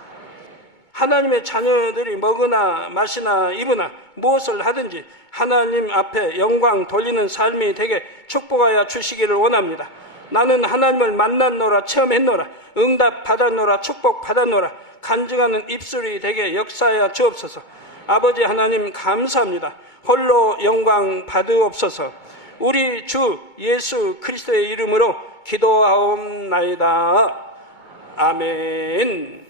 하나님의 자녀들이 먹으나 마시나 입으나 무엇을 하든지 하나님 앞에 영광 돌리는 삶이 되게 축복하여 주시기를 원합니다. 나는 하나님을 만났노라, 체험했노라, 응답 받았노라, 축복 받았노라, 간증하는 입술이 되게 역사하여 주옵소서. 아버지 하나님 감사합니다. 홀로 영광 받으옵소서. 우리 주 예수 그리스도의 이름으로 기도하옵나이다. 아멘.